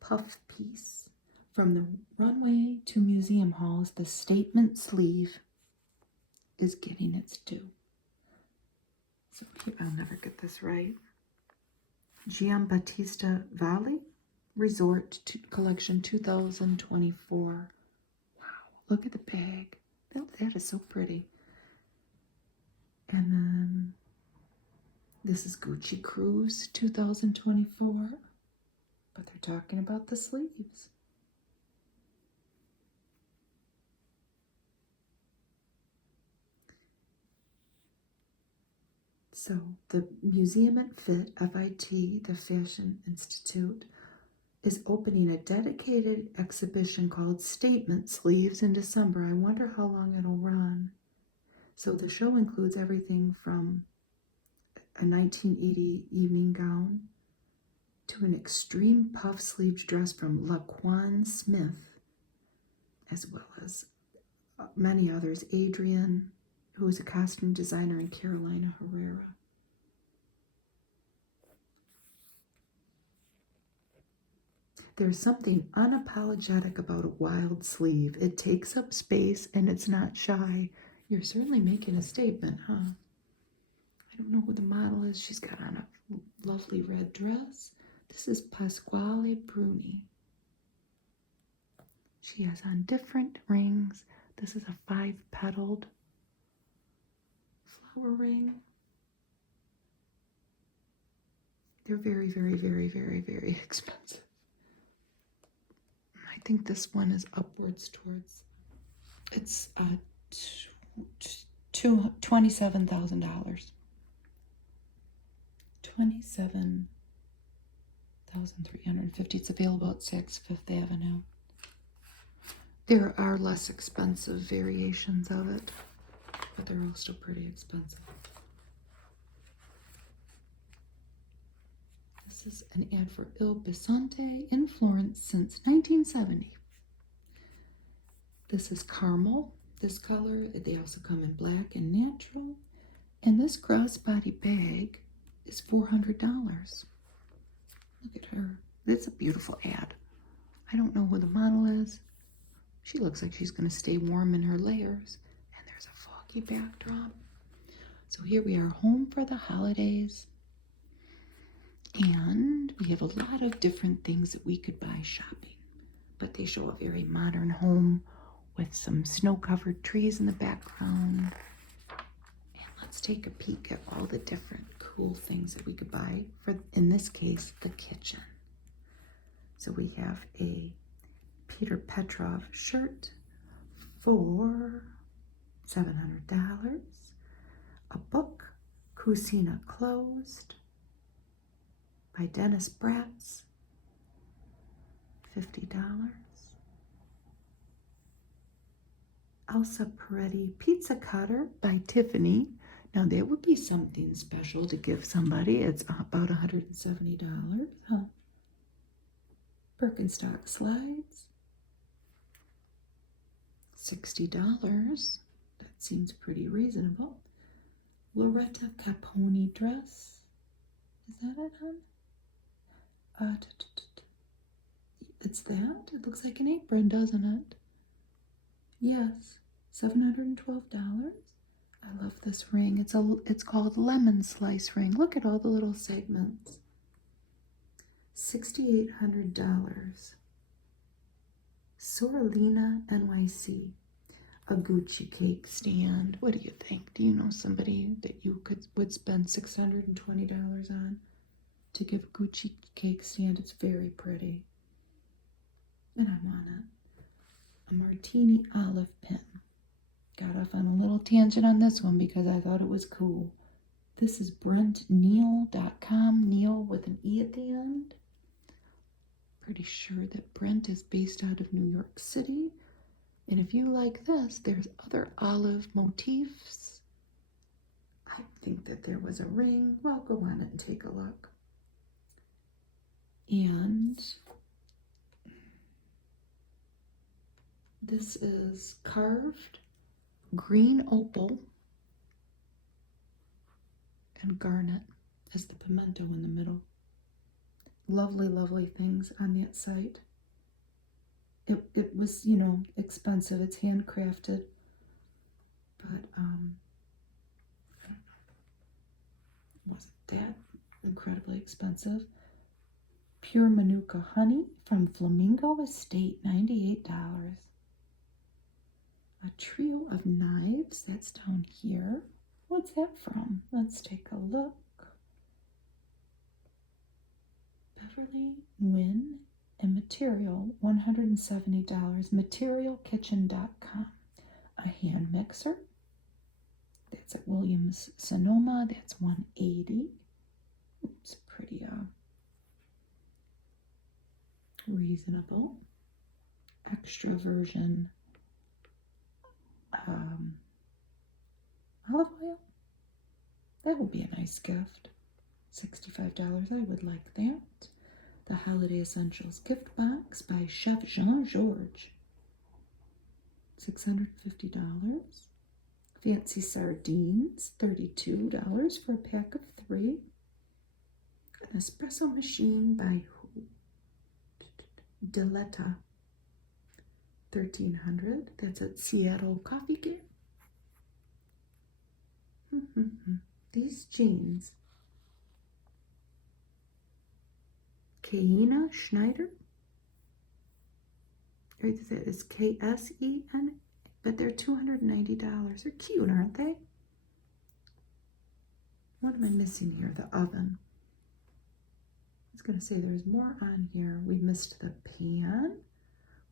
Puff piece. From the runway to museum halls, the statement sleeve is getting its due. So I'll never get this right. Giambattista Valli Resort Collection 2024. Wow, look at the bag. That is so pretty. And then this is Gucci Cruise 2024. But they're talking about the sleeves. So the Museum at FIT, the Fashion Institute, is opening a dedicated exhibition called Statement Sleeves in December. I wonder how long it'll run. So the show includes everything from a 1980 evening gown to an extreme puff sleeved dress from Laquan Smith, as well as many others. Adrian, who is a costume designer, and Carolina Herrera. There's something unapologetic about a wild sleeve. It takes up space and it's not shy. You're certainly making a statement, huh? I don't know who the model is. She's got on a lovely red dress. This is Pasquale Bruni. She has on different rings. This is a 5-petaled flower ring. They're very, very, very, very, very expensive. I think this one is upwards towards, it's $27,000. $27,350. It's available at Saks Fifth Avenue. There are less expensive variations of it, but they're all still pretty expensive. This is an ad for Il Bisonte in Florence since 1970. This is caramel, this color. They also come in black and natural. And this crossbody bag is $400. Look at her. That's a beautiful ad. I don't know who the model is. She looks like she's going to stay warm in her layers. And there's a foggy backdrop. So here we are, home for the holidays. And we have a lot of different things that we could buy shopping. But they show a very modern home with some snow-covered trees in the background. And let's take a peek at all the different cool things that we could buy for, in this case, the kitchen. So we have a Peter Petrov shirt for $700. A book, Kusina Closed, by Dennis Bratz, $50. Elsa Peretti Pizza Cutter by Tiffany. Now that would be something special to give somebody. It's about $170. Huh? Birkenstock slides, $60. That seems pretty reasonable. Loretta Caponi dress. Is that it, hon? It's that? It looks like an apron, doesn't it? Yes, $712. I love this ring. It's called Lemon Slice Ring. Look at all the little segments. $6,800. Sorlina NYC. A Gucci cake stand. What do you think? Do you know somebody that you would spend $620 on to give a Gucci cake stand? It's very pretty. And I'm on it. A martini olive pin. Got off on a little tangent on this one because I thought it was cool. This is BrentNeal.com. Neal with an E at the end. Pretty sure that Brent is based out of New York City. And if you like this, there's other olive motifs. I think that there was a ring. Well, go on it and take a look. And this is carved green opal and garnet as the pimento in the middle. Lovely, lovely things on that site. It was, you know, expensive. It's handcrafted, but it wasn't that incredibly expensive. Pure Manuka honey from Flamingo Estate, $98. A trio of knives, that's down here. What's that from? Let's take a look. Beverly Nguyen and material, $170. Materialkitchen.com. A hand mixer. That's at Williams Sonoma. That's $180. Oops, pretty reasonable. Extra virgin olive oil. That would be a nice gift. $65. I would like that. The Holiday Essentials gift box by Chef Jean Georges. $650. Fancy sardines, $32 for a pack of 3. An espresso machine by who? Deletta. $1,300. That's at Seattle Coffee Gear. These jeans. Kaina Schneider. Or that is K-S-E-N, but they're $290. They're cute, aren't they? What am I missing here? The oven. I was going to say there's more on here. We missed the pan.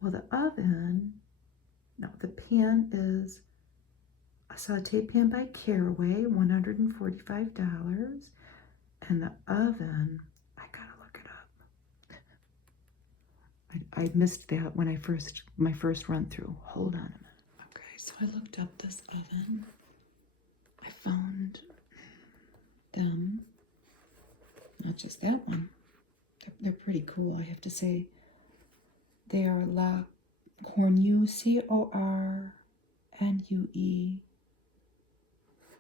Well, the oven, no, the pan is a saute pan by Caraway, $145. And the oven, I gotta look it up. I missed that when my first run through. Hold on a minute. Okay, so I looked up this oven. I found them, not just that one. They're pretty cool, I have to say. They are La Cornue, C-O-R-N-U-E.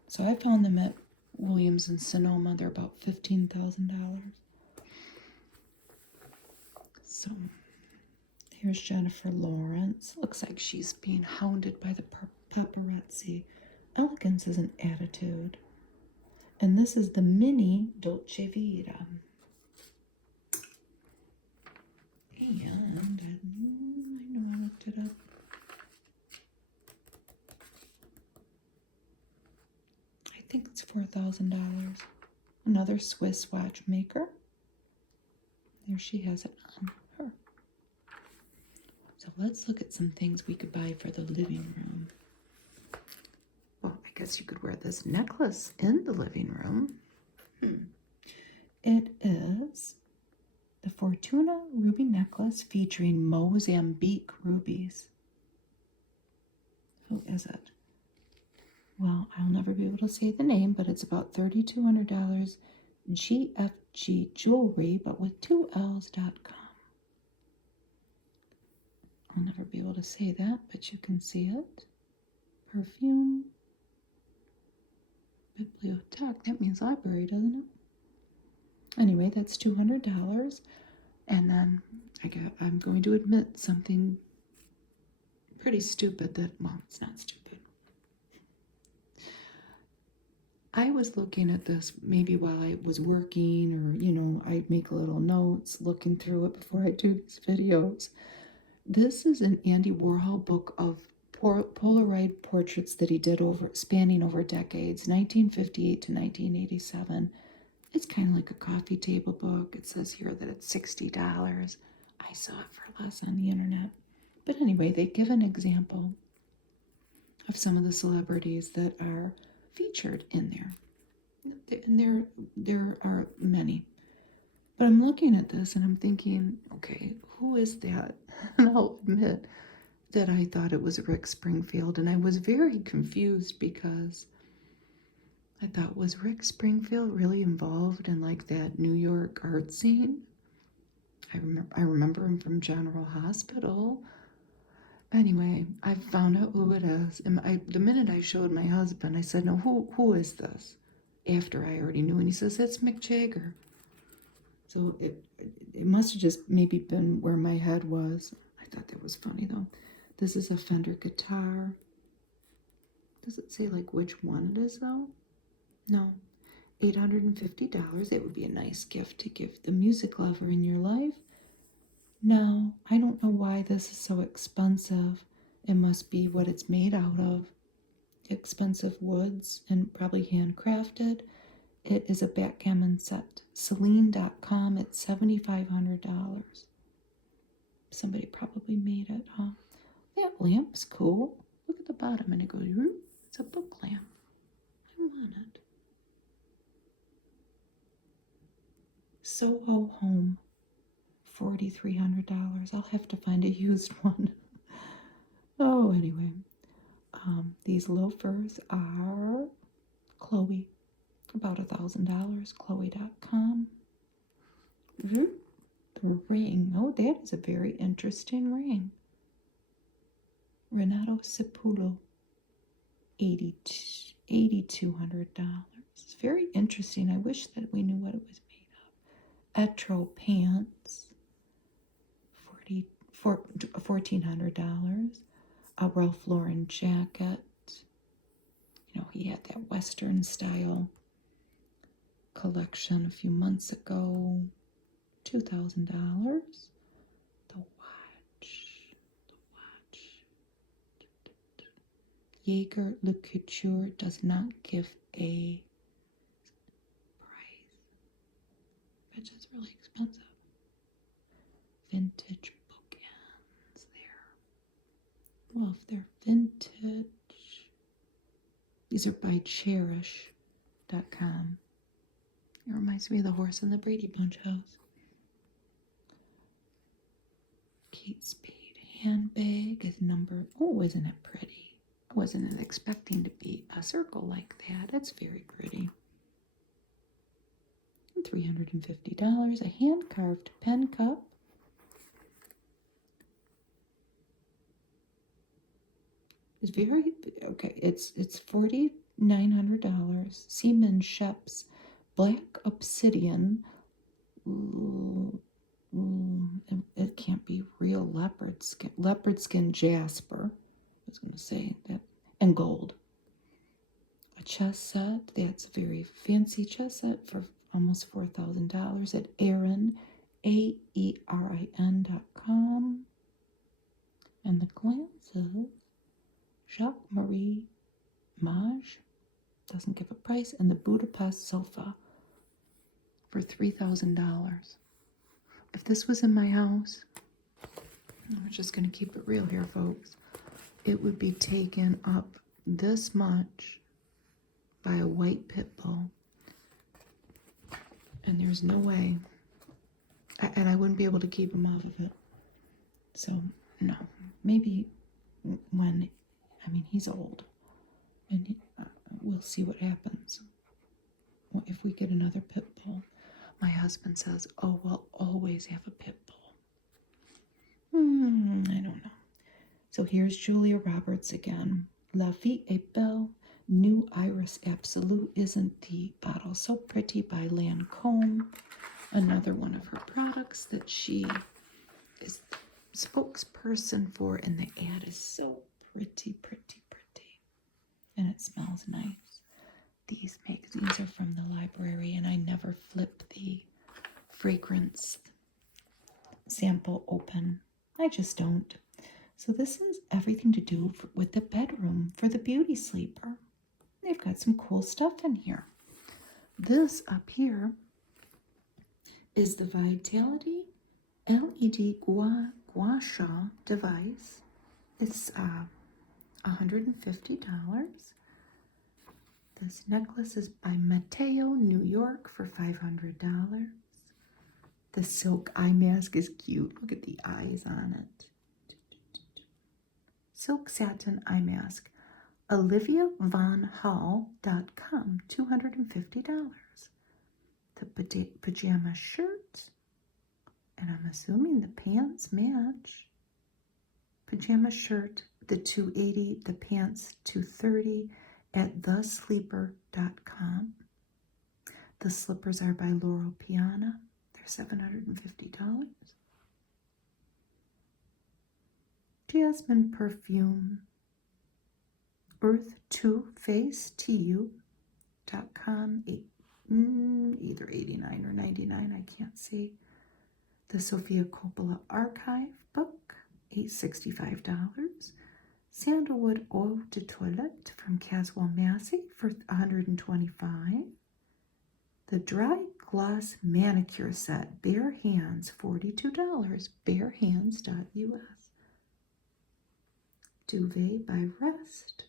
So I found them at Williams and Sonoma. They're about $15,000. So here's Jennifer Lawrence. Looks like she's being hounded by the paparazzi. Elegance is an attitude. And this is the mini Dolce Vita. And I know I looked it up. I think it's $4,000. Another Swiss watchmaker. There she has it on her. So let's look at some things we could buy for the living room. Well, I guess you could wear this necklace in the living room. It is the Fortuna ruby necklace featuring Mozambique rubies. Who is it? Well, I'll never be able to say the name, but it's about $3,200. GFG Jewelry, but with 2 L's.com. I'll never be able to say that, but you can see it. Perfume. Bibliothèque. That means library, doesn't it? Anyway, that's $200. And then I'm going to admit something pretty stupid that, well, it's not stupid. I was looking at this maybe while I was working, or, I'd make little notes looking through it before I do these videos. This is an Andy Warhol book of Polaroid portraits that he did spanning over decades, 1958 to 1987. It's kind of like a coffee table book. It says here that it's $60. I saw it for less on the internet. But anyway, they give an example of some of the celebrities that are featured in there. And there are many. But I'm looking at this and I'm thinking, okay, who is that? And I'll admit that I thought it was Rick Springfield. And I was very confused because I thought, was Rick Springfield really involved in like that New York art scene? I remember him from General Hospital. Anyway, I found out who it is. And the minute I showed my husband, I said, no, who is this? After I already knew. And he says, that's Mick Jagger. So it must have just maybe been where my head was. I thought that was funny, though. This is a Fender guitar. Does it say, like, which one it is, though? No. $850. It would be a nice gift to give the music lover in your life. Now, I don't know why this is so expensive. It must be what it's made out of. Expensive woods and probably handcrafted. It is a backgammon set. Celine.com at $7,500. Somebody probably made it, huh? That lamp's cool. Look at the bottom and it goes, it's a book lamp. I want it. Soho Home, $4,300. I'll have to find a used one. Oh, anyway. These loafers are Chloe, about $1,000. Chloe.com. The ring. Oh, that is a very interesting ring. Renato Cipulo, $8,200. It's very interesting. I wish that we knew what it was made of. Etro pants, $1,400. A Ralph Lauren jacket. You know, he had that Western style collection a few months ago. $2,000. The watch. Jaeger Le Couture does not give a price, which is really expensive. Vintage bookends there. Well, if they're vintage, these are by Cherish.com. It reminds me of the horse in the Brady Bunch house. Kate Spade handbag is number, oh, isn't it pretty? I wasn't expecting to be a circle like that. It's very pretty. $350. A hand-carved pen cup. It's very, okay, it's $4,900. Seaman Shep's black obsidian. It can't be real leopard skin jasper. I was going to say that. And gold. A chess set. That's a very fancy chess set for almost $4,000 at Erin, AERIN.com. And the glasses, Jacques-Marie Mage, doesn't give a price, and the Budapest sofa for $3,000. If this was in my house, we're just going to keep it real here, folks, it would be taken up this much by a white pit bull. And there's no way. And I wouldn't be able to keep him off of it. So, no. Maybe when, I mean, he's old. And we'll see what happens if we get another pit bull. My husband says, oh, we'll always have a pit bull. I don't know. So here's Julia Roberts again. La Vie est Belle. New Iris Absolute. Isn't the bottle so pretty by Lancome? Another one of her products that she is the spokesperson for, and the ad is so pretty. And it smells nice. These magazines are from the library, and I never flip the fragrance sample open. I just don't. So this is everything to do with the bedroom for the beauty sleeper. They've got some cool stuff in here. This up here is the Vitality LED gua sha device. It's $150. This necklace is by Mateo, New York for $500. The silk eye mask is cute. Look at the eyes on it. Silk satin eye mask. OliviaVonHall.com, $250. The pajama shirt, and I'm assuming the pants match. Pajama shirt, the $280, the pants $230 at thesleeper.com. The slippers are by Loro Piana. They're $750. Jasmine perfume. Earth 2 Face TU.com. Either $89 or $99. I can't see. The Sofia Coppola archive book, $865. Sandalwood eau de toilette from Caswell Massey for $125. The dry gloss manicure set, bare hands, $42, barehands.us. Duvet by Rest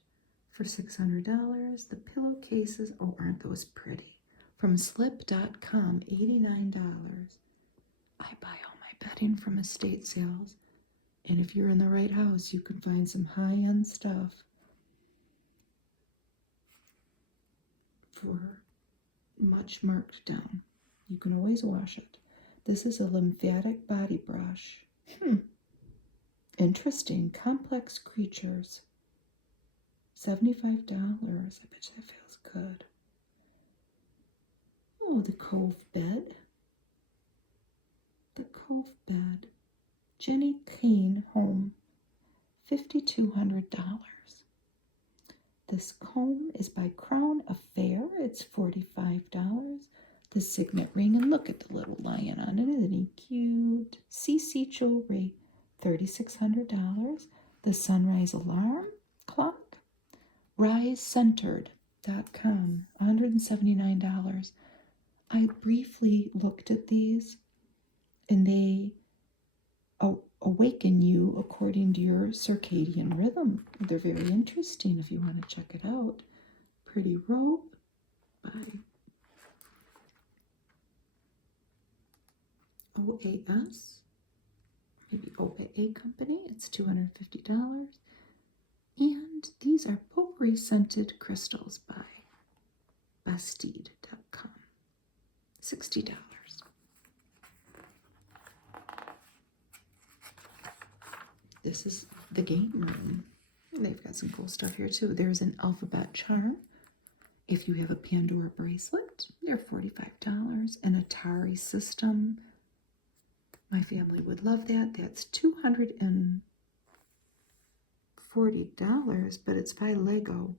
for $600. The pillowcases, oh, aren't those pretty? From slip.com, $89. I buy all my bedding from estate sales. And if you're in the right house, you can find some high-end stuff for much marked down. You can always wash it. This is a lymphatic body brush. Interesting. Complex creatures. $75. I bet you that feels good. Oh, the Cove bed. The Cove bed. Jenny Kane Home. $5,200. This comb is by Crown Affair. It's $45. The signet ring, and look at the little lion on it. Isn't he cute? CC Jewelry, $3,600. The Sunrise Alarm Clock, RiseCentered.com, $179. I briefly looked at these, and they awaken you according to your circadian rhythm. They're very interesting if you want to check it out. Pretty Robe by OAS, maybe OAA Company. It's $250. And these are potpourri scented crystals by Bastide.com, $60. This is the game room. They've got some cool stuff here too. There's an alphabet charm. If you have a Pandora bracelet, they're $45. An Atari system. My family would love that. That's $240, but it's by Lego.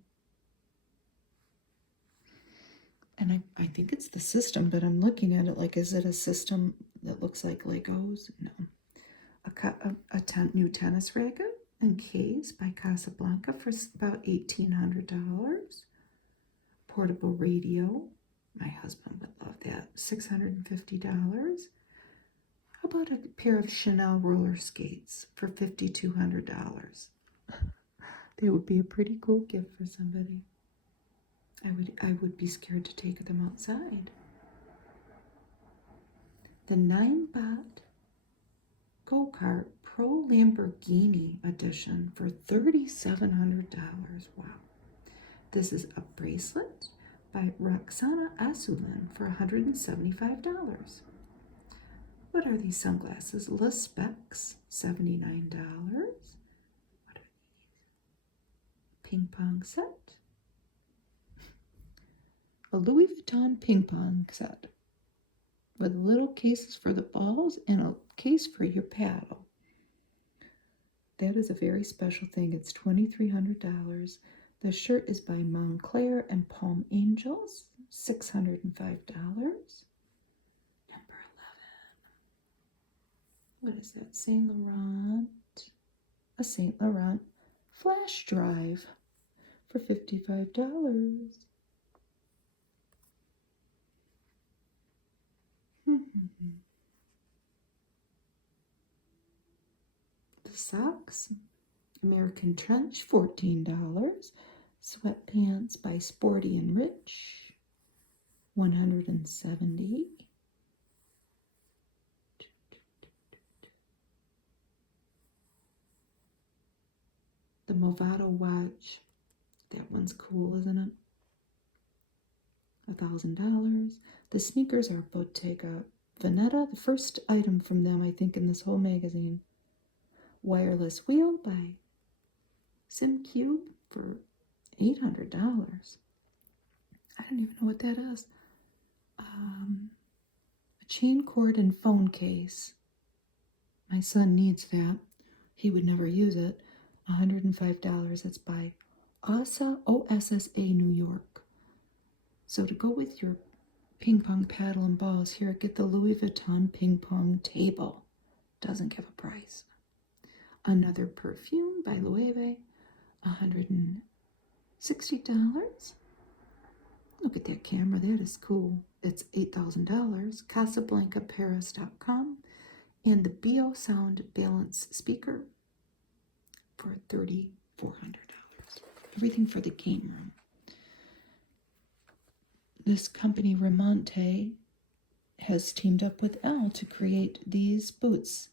And I think it's the system, but I'm looking at it like, is it a system that looks like Legos? No. A new tennis racket and case by Casablanca for about $1,800. Portable radio. My husband would love that. $650. How about a pair of Chanel roller skates for $5,200? They would be a pretty cool gift for somebody. I would be scared to take them outside. The 9-Bot Go-Kart Pro Lamborghini Edition for $3,700. Wow. This is a bracelet by Roxana Asulin for $175. What are these sunglasses? Le Specs, $79. What are these? Ping pong set. A Louis Vuitton ping pong set with little cases for the balls and a case for your paddle. That is a very special thing. It's $2,300. The shirt is by Montclair and Palm Angels, $605. Number 11. What is that? Saint Laurent. A Saint Laurent flash drive for $55. The socks, American Trench, $14. Sweatpants by Sporty and Rich, $170. The Movado watch, that one's cool, isn't it? $1,000. The sneakers are Bottega Veneta, the first item from them, I think, in this whole magazine. Wireless wheel by SimCube for $800. I don't even know what that is. A chain cord and phone case. My son needs that. He would never use it. $105. It's by OSSA New York. So to go with your ping pong paddle and balls, here, get the Louis Vuitton ping pong table. Doesn't give a price. Another perfume by Loewe. $160. Look at that camera. That is cool. It's $8,000. CasablancaParis.com. And the Bio Sound Balance speaker for $3,400. Everything for the game room. This company, Remonte, has teamed up with Elle to create these boots.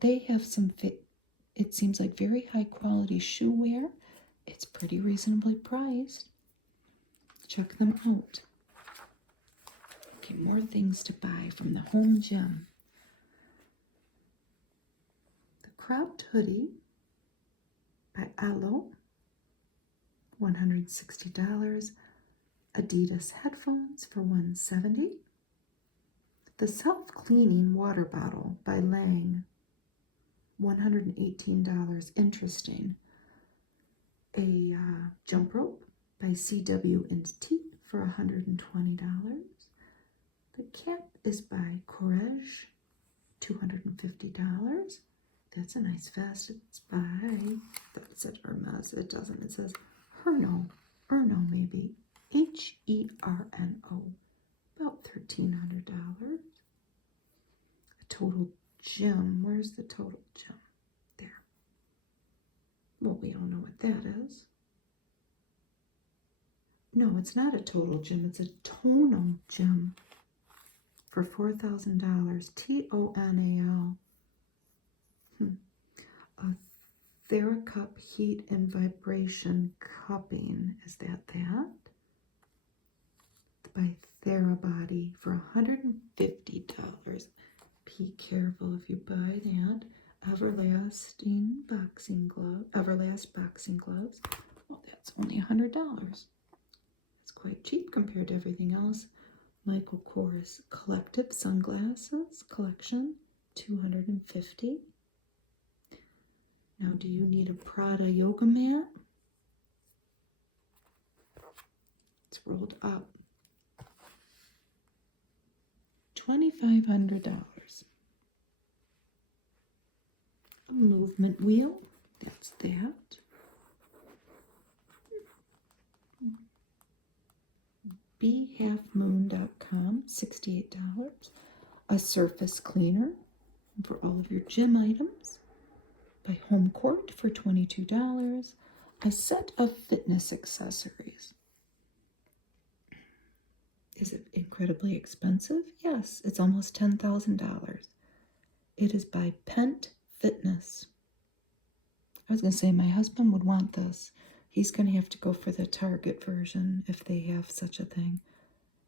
They have some fit. It seems like very high quality shoe wear. It's pretty reasonably priced. Check them out. Okay, more things to buy from the home gym. The cropped hoodie by Elle, $160. Adidas headphones for $170. The self-cleaning water bottle by Lang, $118. Interesting. A jump rope by CW&T for $120. The cap is by Courage, $250. That's a nice vest. It's by, that said Hermes. It doesn't. It says Erno maybe. Herno. About $1,300. A total gym. Where's the total gym? There. Well, we don't know what that is. No, it's not a total gym. It's a tonal gym for $4,000. TONAL. A TheraCup heat and vibration cupping. Is that? By TheraBody for $150. Be careful if you buy that. Everlast boxing gloves. Well, that's only $100. It's quite cheap compared to everything else. Michael Kors Collective Sunglasses Collection, $250. Now, do you need a Prada yoga mat? It's rolled up. $2,500. A movement wheel. That's that. BeHalfMoon.com, $68. A surface cleaner for all of your gym items by Home Court for $22. A set of fitness accessories. Is it incredibly expensive? Yes, it's almost $10,000. It is by Pent Fitness. I was going to say my husband would want this. He's going to have to go for the Target version if they have such a thing.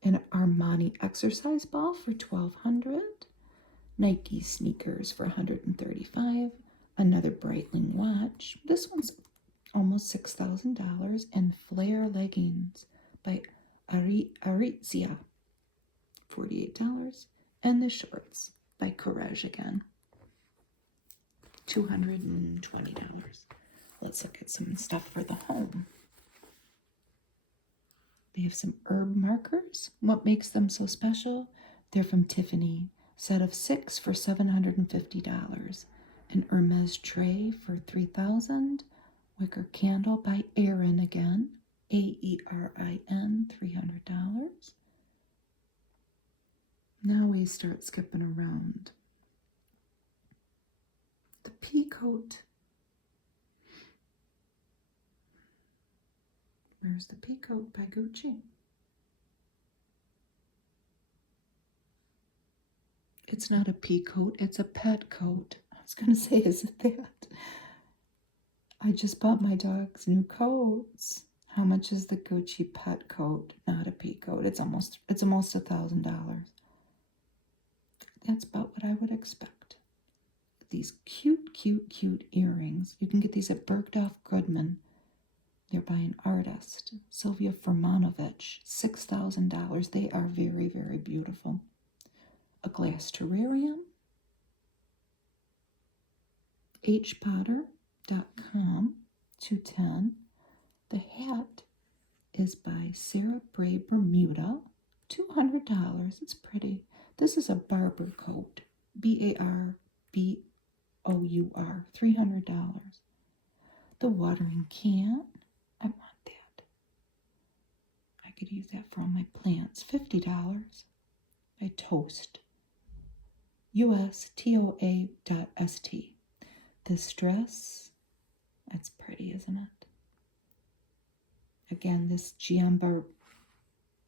An Armani exercise ball for $1,200. Nike sneakers for $135. Another Breitling watch. This one's almost $6,000. And flare leggings by Aritzia, $48. And the shorts by Courage again, $220. Let's look at some stuff for the home. They have some herb markers. What makes them so special? They're from Tiffany. Set of 6 for $750. An Hermes tray for $3,000. Wicker candle by Erin again. AERIN, $300. Now we start skipping around. The pea coat. Where's the pea coat by Gucci? It's not a pea coat, it's a pet coat. I was going to say, is it that? I just bought my dog's new coats. How much is the Gucci pet coat? Not a pea coat. It's almost $1,000. That's about what I would expect. These cute earrings. You can get these at Bergdorf Goodman. They're by an artist, Sylvia Furmanovich, $6,000. They are very, very beautiful. A glass terrarium. hpotter.com, $210. The hat is by Sarah Bray Bermuda, $200. It's pretty. This is a barber coat, BARBOUR, $300. the watering can. I want that. I could use that for all my plants. $50. By Toast. USTOA.ST. This dress, that's pretty, isn't it? Again, this GM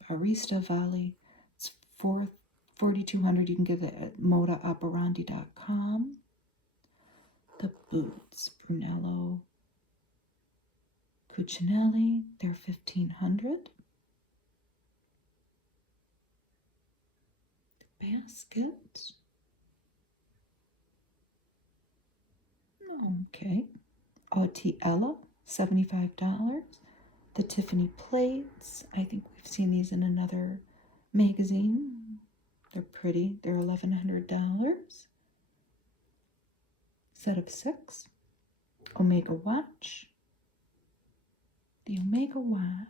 Barista Volley, it's $4,200. You can get it at modaoperandi.com. The boots, Brunello Cucinelli, they're $1,500. The basket, okay. Elle, $75. The Tiffany plates, I think we've seen these in another magazine. They're pretty. They're $1,100. Set of 6. Omega watch. The Omega watch.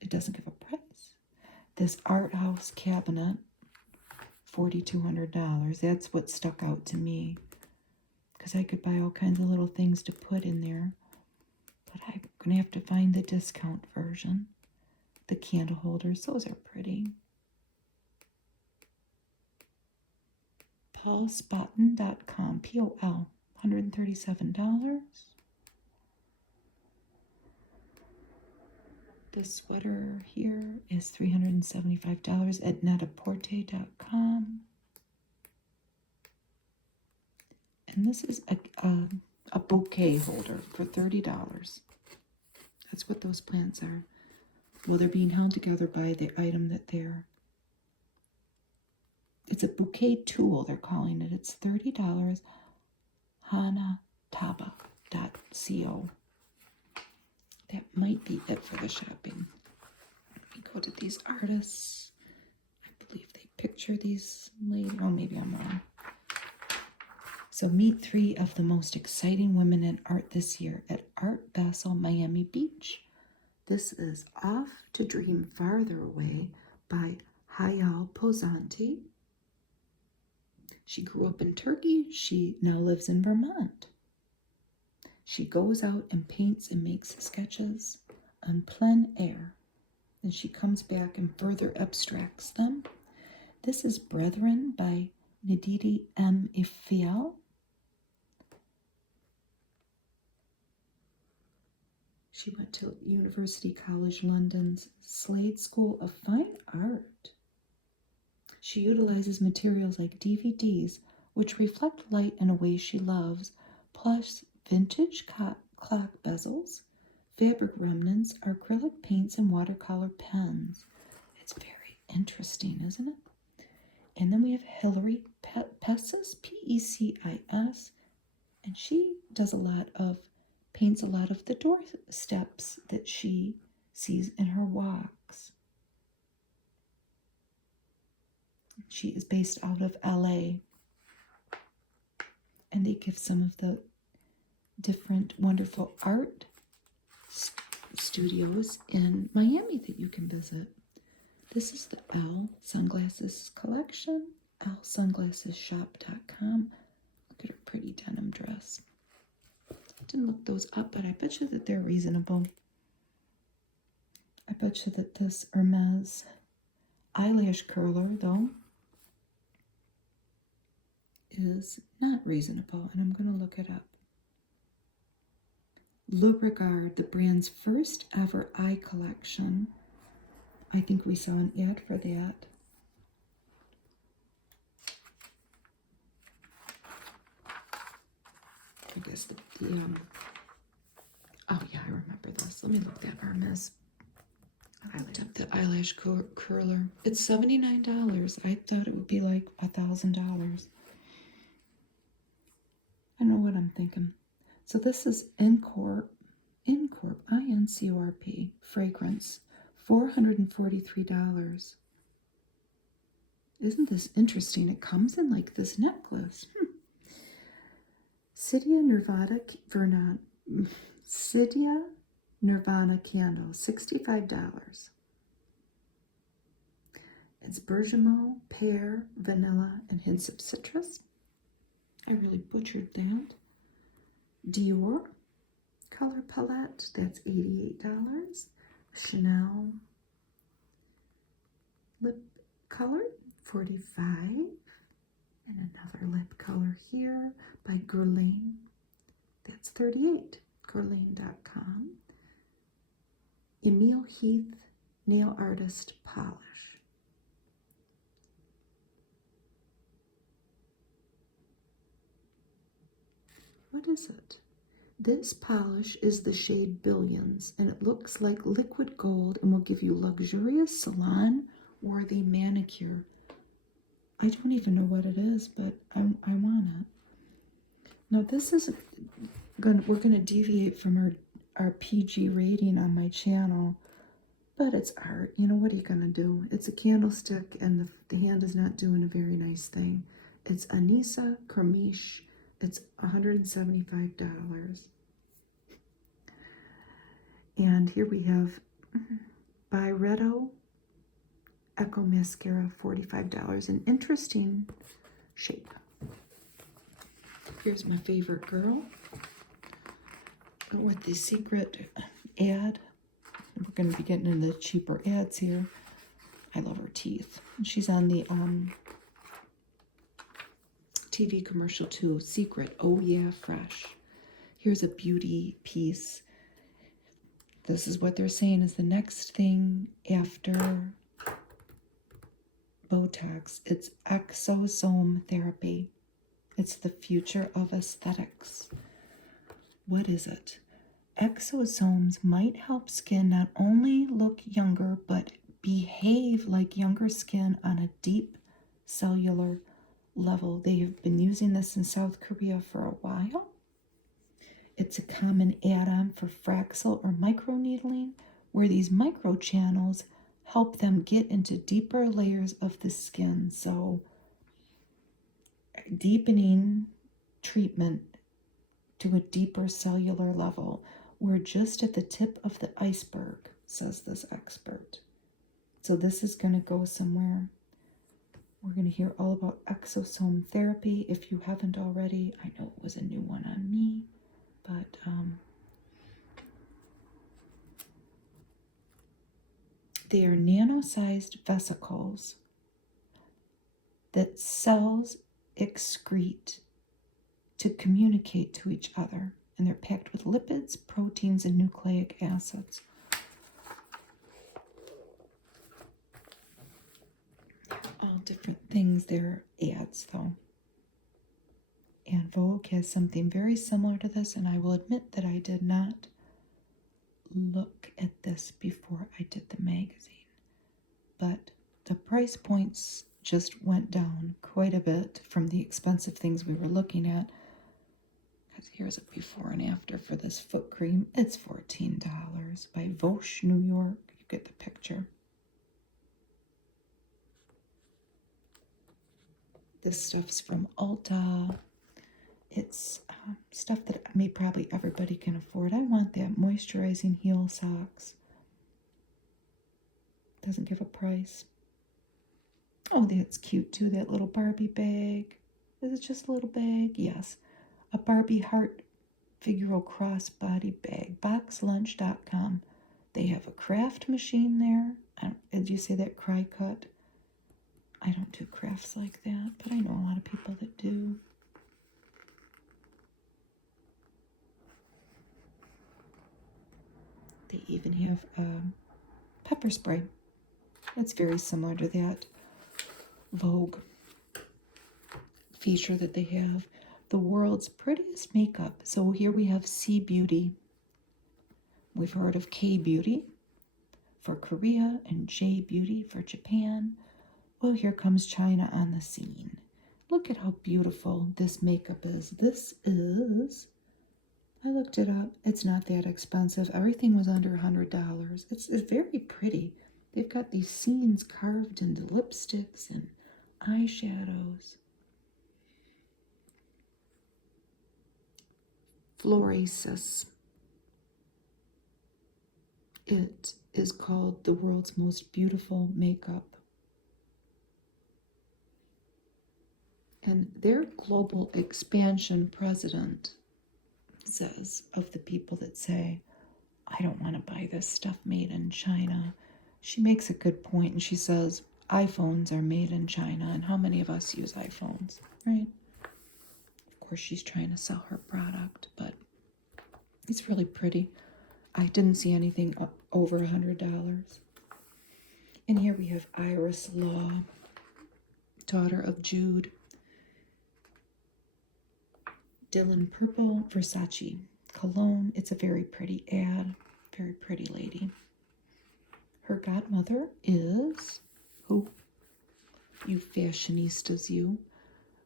It doesn't give a price. This art house cabinet, $4,200. That's what stuck out to me, because I could buy all kinds of little things to put in there. But I'm going to have to find the discount version. The candle holders, those are pretty. PaulSpotten.com, POL, $137. This sweater here is $375 at netaporte.com. And this is a bouquet holder for $30. That's what those plants are. Well, they're being held together by the item that they're... It's a bouquet tool, they're calling it. It's $30. hanataba.co. That might be it for the shopping. Let me go to these artists. I believe they picture these ladies. Oh, maybe I'm wrong. So meet 3 of the most exciting women in art this year at Art Basel Miami Beach. This is Off to Dream Farther Away by Hayal Pozzanti. She grew up in Turkey. She now lives in Vermont. She goes out and paints and makes sketches on plein air. Then she comes back and further abstracts them. This is Brethren by Nedidi M. Ifiel. She went to University College London's Slade School of Fine Art. She utilizes materials like DVDs, which reflect light in a way she loves, plus vintage clock bezels, fabric remnants, acrylic paints, and watercolor pens. It's very interesting, isn't it? And then we have Hilary Pessis, P-E-C-I-S, and she does paints a lot of the doorsteps that she sees in her walks. She is based out of LA, and they give some of the different wonderful art studios in Miami that you can visit. This is the Elle Sunglasses Collection, ElleSunglassesShop.com. Look at her pretty denim dress. Didn't look those up, but I bet you that they're reasonable. I bet you that this Hermes eyelash curler, though, is not reasonable, and I'm going to look it up. Le Regard, the brand's first ever eye collection. I think we saw an ad for that. I guess oh yeah, I remember this. Let me look that Hermes. I looked up the eyelash curler. It's $79. I thought it would be like $1,000. I know what I'm thinking. So this is Incorp, I-N-C-O-R-P, fragrance, $443. Isn't this interesting? It comes in like this necklace. Cydia Nirvana candle, $65. It's bergamot, pear, vanilla, and hints of citrus. I really butchered that. Dior color palette, that's $88. Chanel lip color, $45. And another lip color here by Guerlain, that's $38. Guerlain.com. Emile Heath nail artist polish. What is it? This polish is the shade Billions, and it looks like liquid gold and will give you luxurious salon-worthy manicure. I don't even know what it is, but I want it. Now this is we're gonna deviate from our PG rating on my channel, but it's art. You know, what are you gonna do? It's a candlestick, and the hand is not doing a very nice thing. It's Anissa Kermish. It's $175. And here we have Byredo Echo Mascara, $45. An interesting shape. Here's my favorite girl with the secret ad. We're going to be getting into the cheaper ads here. I love her teeth. She's on the TV commercial too. Secret. Oh yeah, fresh. Here's a beauty piece. This is what they're saying is the next thing after Botox. It's exosome therapy. It's the future of aesthetics. What is it? Exosomes might help skin not only look younger, but behave like younger skin on a deep cellular level. They have been using this in South Korea for a while. It's a common add-on for Fraxel or microneedling, where these microchannels help them get into deeper layers of the skin. So deepening treatment to a deeper cellular level. We're just at the tip of the iceberg, says this expert. So this is going to go somewhere. We're going to hear all about exosome therapy if you haven't already. I know it was a new one on me, but they are nano-sized vesicles that cells excrete to communicate to each other, and they're packed with lipids, proteins, and nucleic acids. All different things. They're ads, though. And Vogue has something very similar to this, and I will admit that I did not look at this before I did the magazine. But the price points just went down quite a bit from the expensive things we were looking at. Because here's a before and after for this foot cream. It's $14 by Vosh, New York. You get the picture. This stuff's from Ulta. It's stuff that probably everybody can afford. I want that moisturizing heel socks. Doesn't give a price. Oh, that's cute too, that little Barbie bag. Is it just a little bag? Yes. A Barbie heart figural crossbody bag. Boxlunch.com. They have a craft machine there. Did you say that cry cut? I don't do crafts like that, but I know a lot of people that do. They even have pepper spray. It's very similar to that Vogue feature that they have. The world's prettiest makeup. So here we have C Beauty. We've heard of K Beauty for Korea and J Beauty for Japan. Well, here comes China on the scene. Look at how beautiful this makeup is. This is, I looked it up. It's not that expensive. Everything was under $100. It's very pretty. They've got these scenes carved into lipsticks and eyeshadows. Florasis. It is called the world's most beautiful makeup. And their global expansion president says of the people that say, I don't want to buy this stuff made in China. She makes a good point, and she says, iPhones are made in China, and how many of us use iPhones, right? Of course, she's trying to sell her product, but it's really pretty. I didn't see anything over $100. And here we have Iris Law, daughter of Jude. Dylan Purple, Versace cologne. It's a very pretty ad. Very pretty lady. Her godmother is who? You fashionistas, you.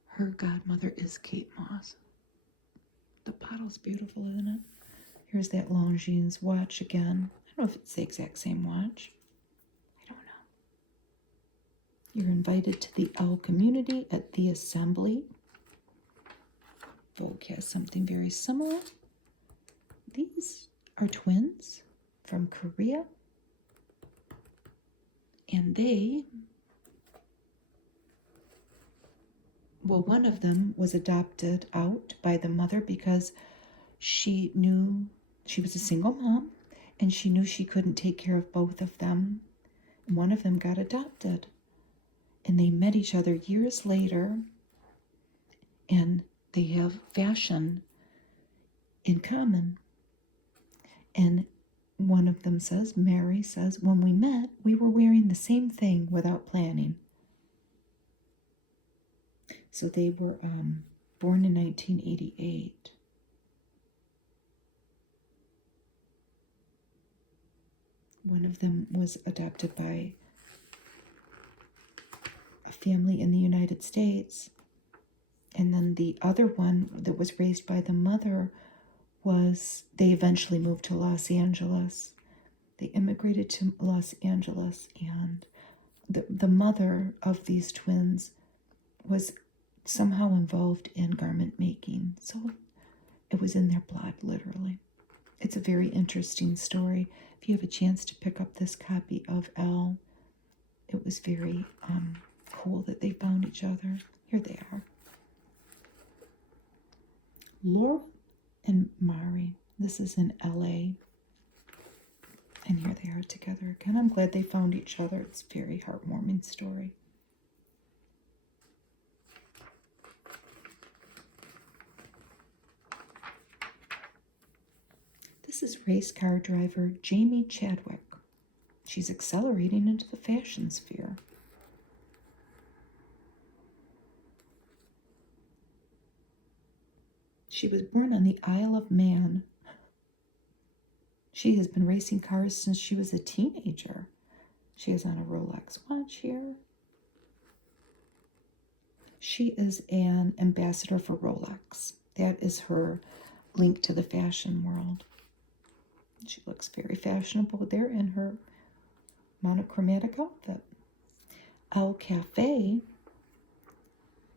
Her godmother is Kate Moss. The bottle's beautiful, isn't it? Here's that Longines watch again. I don't know if it's the exact same watch. I don't know. You're invited to the Elle community at the Assembly. Vogue has something very similar. These are twins from Korea. And they, well, one of them was adopted out by the mother because she knew she was a single mom and she knew she couldn't take care of both of them. And one of them got adopted. And they met each other years later, and they have fashion in common. And one of them says, Mary says, when we met, we were wearing the same thing without planning. So they were born in 1988. One of them was adopted by a family in the United States. And then the other one that was raised by the mother they eventually moved to Los Angeles. They immigrated to Los Angeles, and the mother of these twins was somehow involved in garment making. So it was in their blood, literally. It's a very interesting story. If you have a chance to pick up this copy of Elle, it was very cool that they found each other. Here they are. Laura and Mari. This is in LA. And here they are together again. I'm glad they found each other. It's a very heartwarming story. This is race car driver Jamie Chadwick. She's accelerating into the fashion sphere. She was born on the Isle of Man. She has been racing cars since she was a teenager. She has on a Rolex watch here. She is an ambassador for Rolex. That is her link to the fashion world. She looks very fashionable there in her monochromatic outfit. Elle Cafe,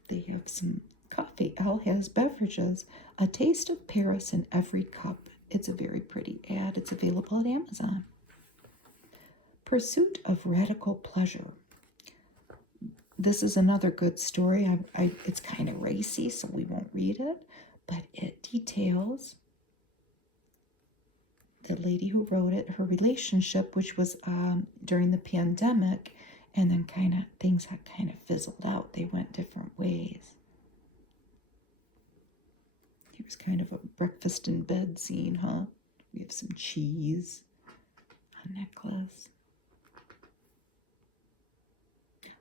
they have some coffee. Elle has beverages. A taste of Paris in every cup. It's a very pretty ad. It's available at Amazon. Pursuit of Radical Pleasure. This is another good story. It's kind of racy, so we won't read it, but it details the lady who wrote it, her relationship, which was during the pandemic, and then things had kind of fizzled out. They went different ways. Here's kind of a breakfast in bed scene, huh? We have some cheese, a necklace.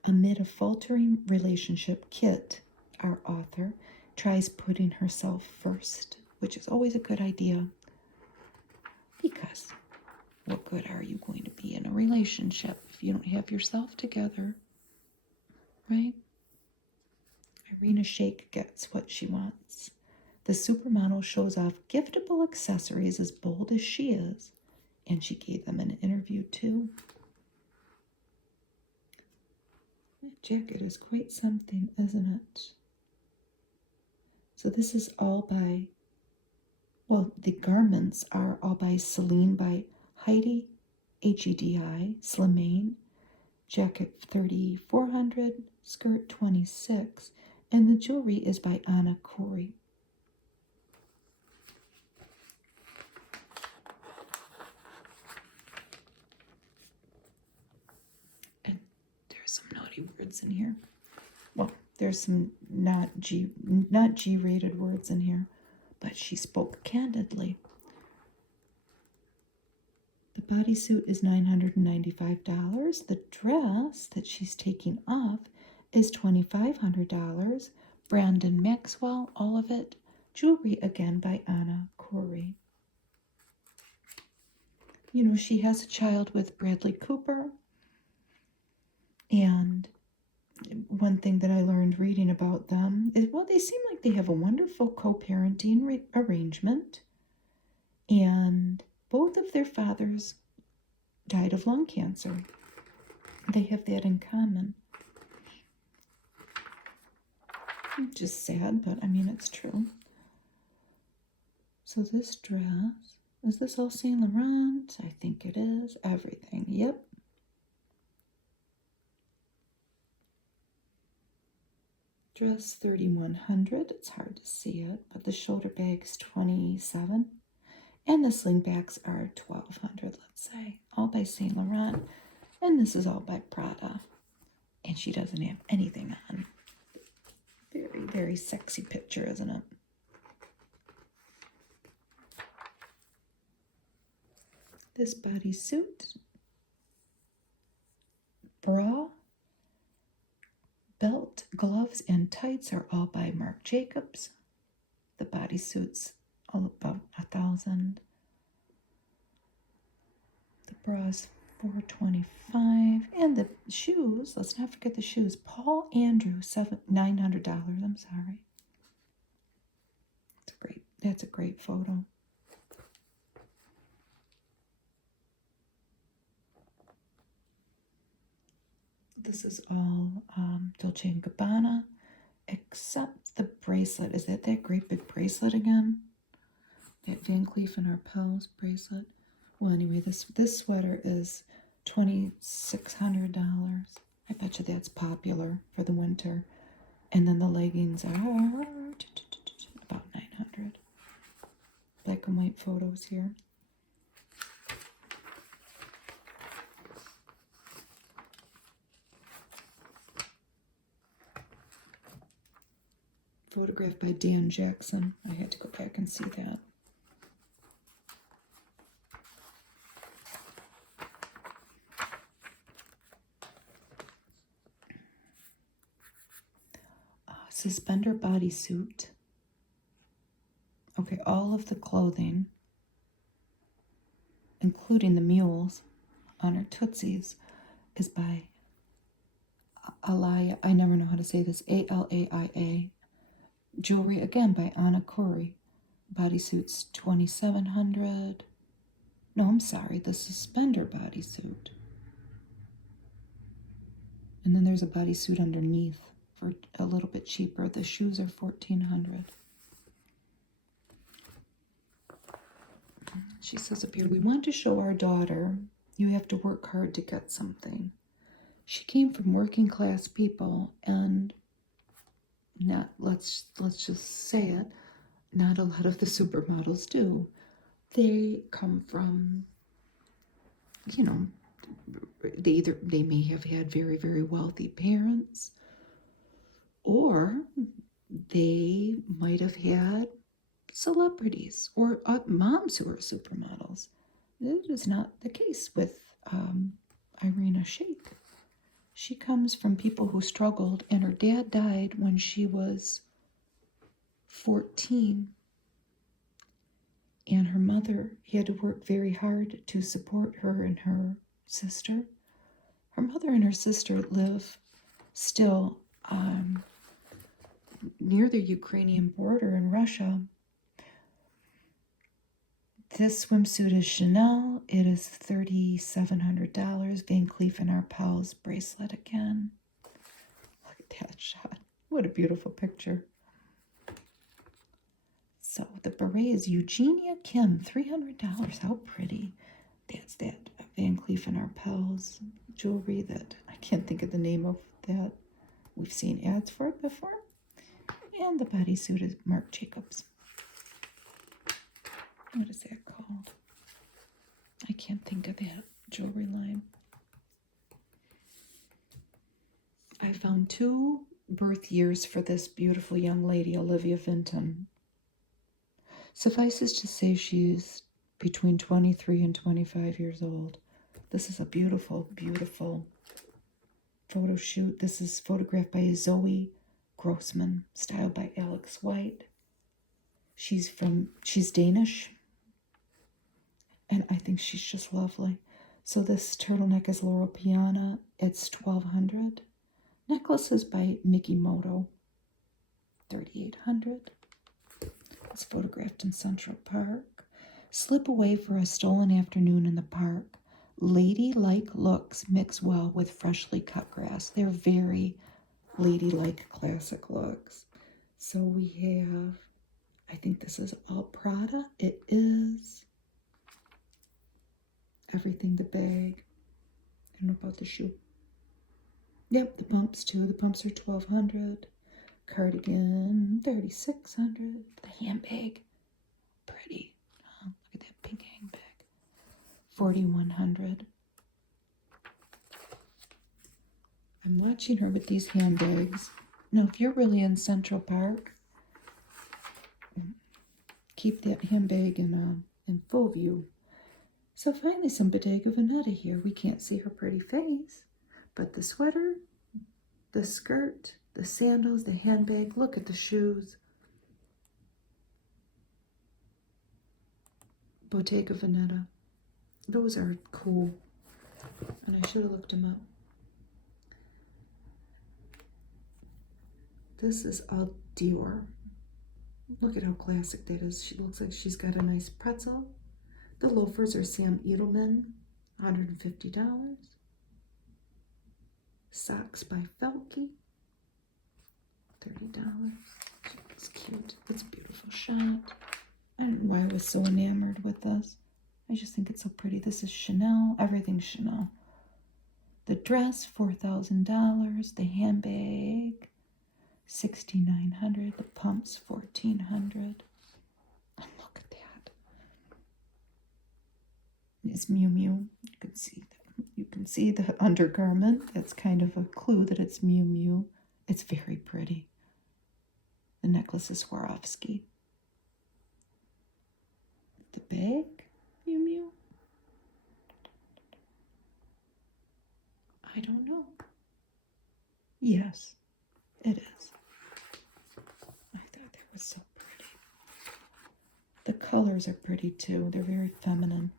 Amid a faltering relationship, Kit, our author, tries putting herself first, which is always a good idea. Because what good are you going to be in a relationship if you don't have yourself together, right? Irina Shayk gets what she wants. The supermodel shows off giftable accessories as bold as she is, and she gave them an interview too. That jacket is quite something, isn't it? So this is all by, well, the garments are all by Celine, by Heidi, Hedi, Slimane, jacket 3,400, skirt 26, and the jewelry is by Anna Corey. words in here. Well, there's some not G-rated words in here, but she spoke candidly. The bodysuit is $995. The dress that she's taking off is $2,500. Brandon Maxwell, all of it. Jewelry again by Anna Corey. You know, she has a child with Bradley Cooper. And one thing that I learned reading about them is, well, they seem like they have a wonderful co-parenting arrangement. And both of their fathers died of lung cancer. They have that in common. Just sad, but I mean, it's true. So this dress, is this all Saint Laurent? I think it is. Everything, yep. Dress $3,100. It's hard to see it, but the shoulder bag's $27. And the slingbacks are $1,200, let's say. All by Saint Laurent. And this is all by Prada. And she doesn't have anything on. Very, very sexy picture, isn't it? This bodysuit, bra, belt, gloves, and tights are all by Marc Jacobs. The bodysuit's all about $1,000. The bra's $425, and the shoes. Let's not forget the shoes. Paul Andrew, $900. I'm sorry. It's great. That's a great photo. This is all Dolce & Gabbana, except the bracelet. Is that great big bracelet again? That Van Cleef & Arpels bracelet. Well, anyway, this sweater is $2,600. I bet you that's popular for the winter. And then the leggings are about $900. Black and white photos here. Photographed by Dan Jackson. I had to go back and see that. Suspender bodysuit. Okay, all of the clothing, including the mules on her tootsies, is by Alaia. I never know how to say this. Alaia. Jewelry again by Anna Corey. Bodysuits $2,700. No, I'm sorry, the suspender bodysuit. And then there's a bodysuit underneath for a little bit cheaper. The shoes are $1,400. She says up here, we want to show our daughter you have to work hard to get something. She came from working class people, and not, let's just say it, not a lot of the supermodels do. They come from, you know, they may have had very, very wealthy parents, or they might have had celebrities or moms who are supermodels. That is not the case with Irina Shayk. She comes from people who struggled, and her dad died when she was 14. And her mother had to work very hard to support her and her sister. Her mother and her sister live still near the Ukrainian border in Russia. This swimsuit is Chanel. It is $3,700. Van Cleef & Arpels bracelet again. Look at that shot. What a beautiful picture. So the beret is Eugenia Kim, $300. How pretty. That's that Van Cleef & Arpels jewelry that I can't think of the name of that. We've seen ads for it before. And the bodysuit is Marc Jacobs. What is that called? I can't think of that jewelry line. I found 2 birth years for this beautiful young lady, Olivia Vinten. Suffices to say she's between 23 and 25 years old. This is a beautiful, beautiful photo shoot. This is photographed by Zoe Grossman, styled by Alex White. She's Danish, and I think she's just lovely. So this turtleneck is Laurel Piana. It's $1,200. Necklaces by Mickey Moto, $3,800. It's photographed in Central Park. Slip away for a stolen afternoon in the park. Ladylike looks mix well with freshly cut grass. They're very ladylike classic looks. So we have, I think this is all Prada. It is. Everything, the bag. I don't know about the shoe. Yep, the pumps too. The pumps are $1,200. Cardigan, $3,600. The handbag, pretty. Oh, look at that pink handbag. $4,100. I'm watching her with these handbags. Now, if you're really in Central Park, keep that handbag in full view. So finally, some Bottega Veneta here. We can't see her pretty face, but the sweater, the skirt, the sandals, the handbag. Look at the shoes. Bottega Veneta. Those are cool. And I should have looked them up. This is all Dior. Look at how classic that is. She looks like she's got a nice pretzel. The loafers are Sam Edelman, $150. Socks by Felke, $30. It's cute. It's a beautiful shot. I don't know why I was so enamored with this. I just think it's so pretty. This is Chanel. Everything's Chanel. The dress, $4,000. The handbag, $6,900. The pumps, $1,400. And look at that. It's Miu Miu. You can see the undergarment. That's kind of a clue that it's Miu Miu. It's very pretty. The necklace is Swarovski. The bag, Miu Miu. I don't know. Yes, it is. I thought that was so pretty. The colors are pretty too. They're very feminine.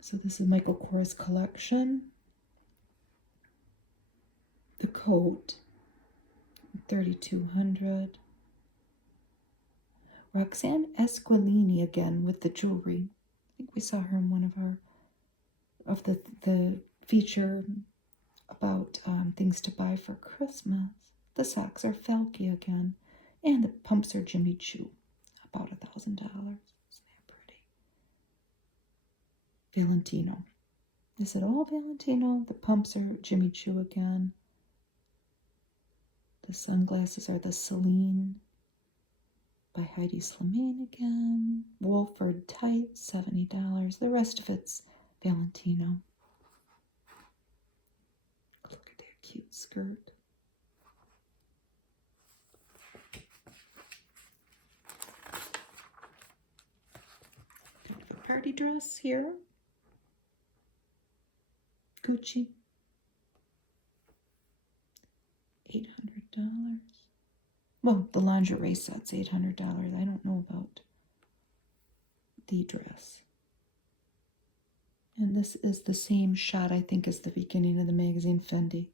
So this is Michael Kors collection. The coat, $3,200. Roxanne Esquilini again with the jewelry. I think we saw her in one of the feature about things to buy for Christmas. The socks are Falke again, and the pumps are Jimmy Choo, about $1,000. Isn't that pretty? Valentino. Is it all Valentino? The pumps are Jimmy Choo again. The sunglasses are the Celine by Heidi Slimane again. Wolford tights, $70. The rest of it's Valentino. Look at that cute skirt. Kind of a party dress here. Gucci. $800. Well, the lingerie set's $800. I don't know about the dress. And this is the same shot, I think, as the beginning of the magazine, Fendi.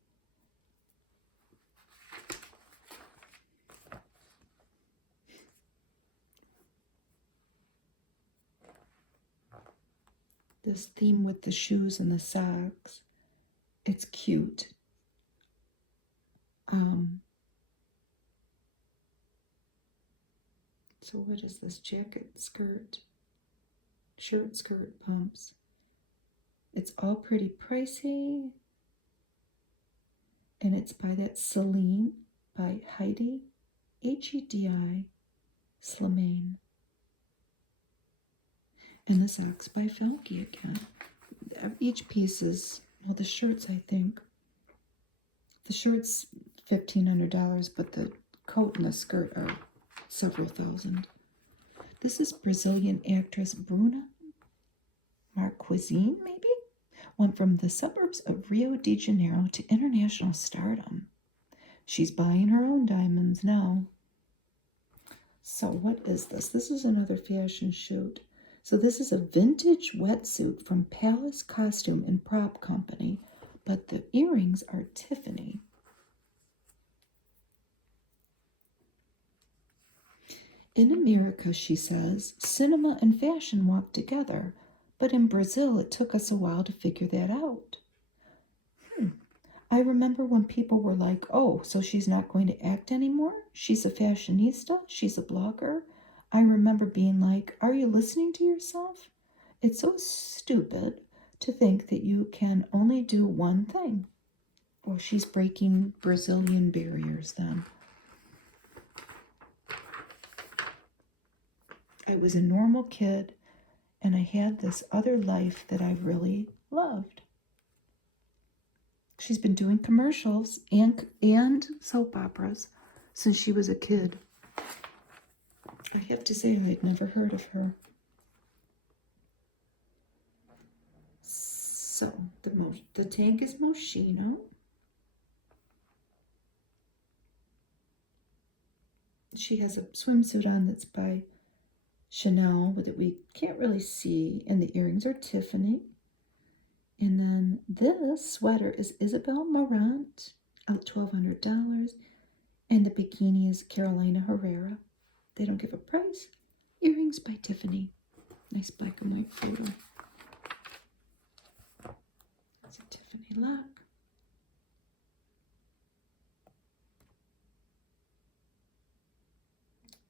This theme with the shoes and the socks, it's cute. So what is this? Jacket, skirt, shirt, skirt, pumps. It's all pretty pricey. And it's by that Celine by Heidi, Hedi Slimane. And the socks by Falke again. Each piece is, well, the shirts, I think, The shirt's $1,500, but the coat and the skirt are several thousand. This is Brazilian actress Bruna Marquezine, maybe? Went from the suburbs of Rio de Janeiro to international stardom. She's buying her own diamonds now. So what is this? This is another fashion shoot. So this is a vintage wetsuit from Palace Costume and Prop Company, but the earrings are Tiffany. In America, she says, cinema and fashion walk together, but in Brazil it took us a while to figure that out. I remember when people were like, oh, so she's not going to act anymore? She's a fashionista? She's a blogger? I remember being like, are you listening to yourself? It's so stupid to think that you can only do one thing. Well, she's breaking Brazilian barriers then. I was a normal kid, and I had this other life that I really loved. She's been doing commercials and soap operas since she was a kid. I have to say, I had never heard of her. So, the tank is Moschino. She has a swimsuit on that's by Chanel that we can't really see, and the earrings are Tiffany. And then this sweater is Isabel Marant at $1,200, and the bikini is Carolina Herrera. They don't give a price. Earrings by Tiffany. Nice black and white photo. That's a Tiffany lock.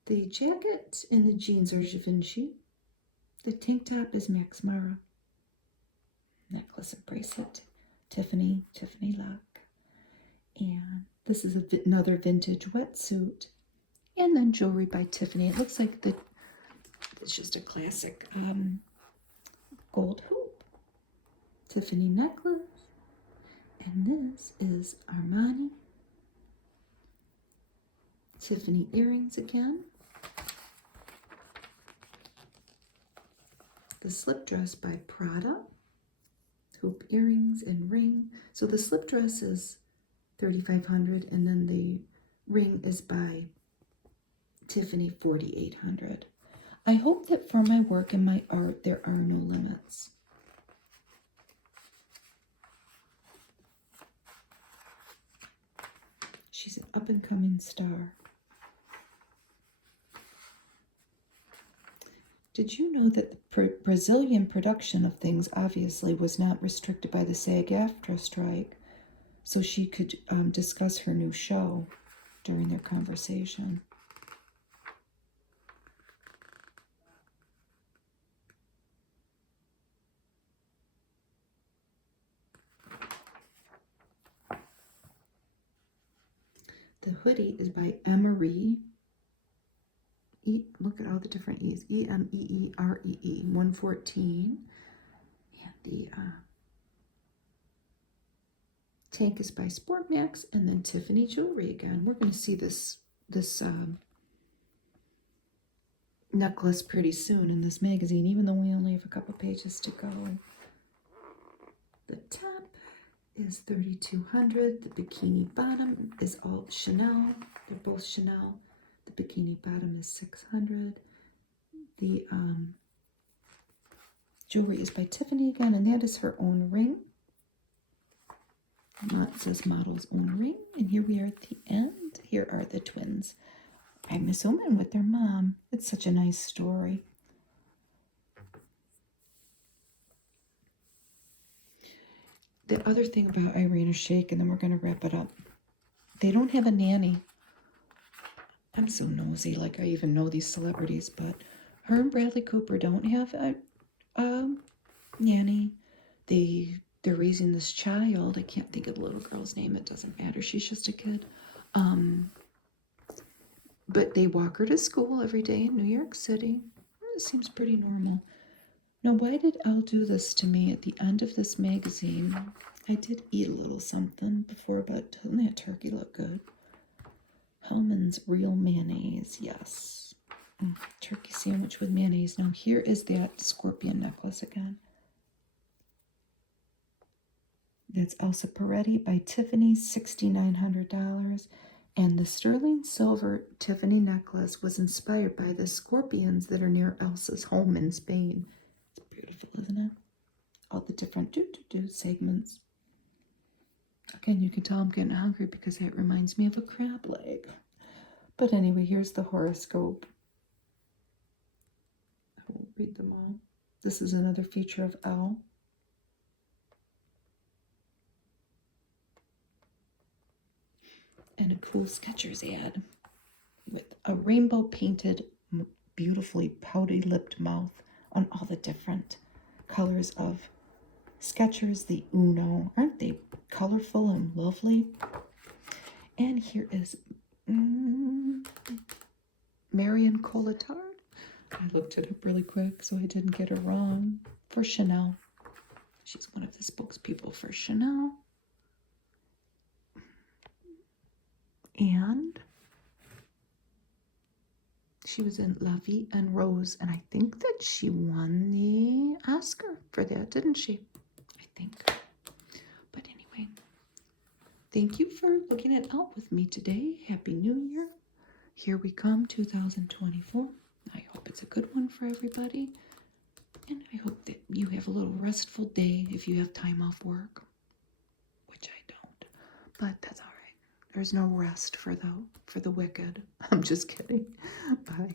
The jacket and the jeans are Givenchy. The tank top is Max Mara. Necklace and bracelet, Tiffany lock. And this is another vintage wetsuit. And then jewelry by Tiffany. It looks like it's just a classic gold hoop. Tiffany necklace. And this is Armani. Tiffany earrings again. The slip dress by Prada. Hoop earrings and ring. So the slip dress is $3,500, and then the ring is by Tiffany, $4,800. I hope that for my work and my art, there are no limits. She's an up-and-coming star. Did you know that the Brazilian production of things obviously was not restricted by the SAG-AFTRA strike, so she could discuss her new show during their conversation? The hoodie is by Emery. Look at all the different E's. Emeeree, 114. And the tank is by Sport Max, and then Tiffany jewelry again. We're going to see this necklace pretty soon in this magazine, even though we only have a couple pages to go. The top is $3,200. The bikini bottom is all Chanel. They're both Chanel. The bikini bottom is $600. The jewelry is by Tiffany again, and that is her own ring. It says model's own ring. And here we are at the end. Here are the twins. I'm assuming with their mom. It's such a nice story. The other thing about Irina Shayk, and then we're going to wrap it up. They don't have a nanny. I'm so nosy, like I even know these celebrities, but her and Bradley Cooper don't have a nanny. They're raising this child. I can't think of the little girl's name. It doesn't matter. She's just a kid. But they walk her to school every day in New York City. It seems pretty normal. Now, why did Elle do this to me at the end of this magazine? I did eat a little something before, but doesn't that turkey look good? Hellman's Real Mayonnaise, yes. Turkey sandwich with mayonnaise. Now here is that scorpion necklace again. That's Elsa Peretti by Tiffany, $6,900. And the sterling silver Tiffany necklace was inspired by the scorpions that are near Elsa's home in Spain. It's beautiful, isn't it? All the different segments. Again, you can tell I'm getting hungry because that reminds me of a crab leg. But anyway, here's the horoscope. I won't read them all. This is another feature of Elle. And a cool Skechers ad with a rainbow painted, beautifully pouty lipped mouth on all the different colors of Skechers, the Uno. Aren't they colorful and lovely? And here is Marion Cotillard. I looked it up really quick so I didn't get her wrong. For Chanel. She's one of the spokespeople for Chanel. And she was in La Vie en Rose, and I think that she won the Oscar for that, didn't she? I think. But anyway, thank you for looking it out with me today. Happy New Year. Here we come, 2024. I hope it's a good one for everybody. And I hope that you have a little restful day if you have time off work, which I don't. But that's all right. There's no rest for the wicked. I'm just kidding. Bye.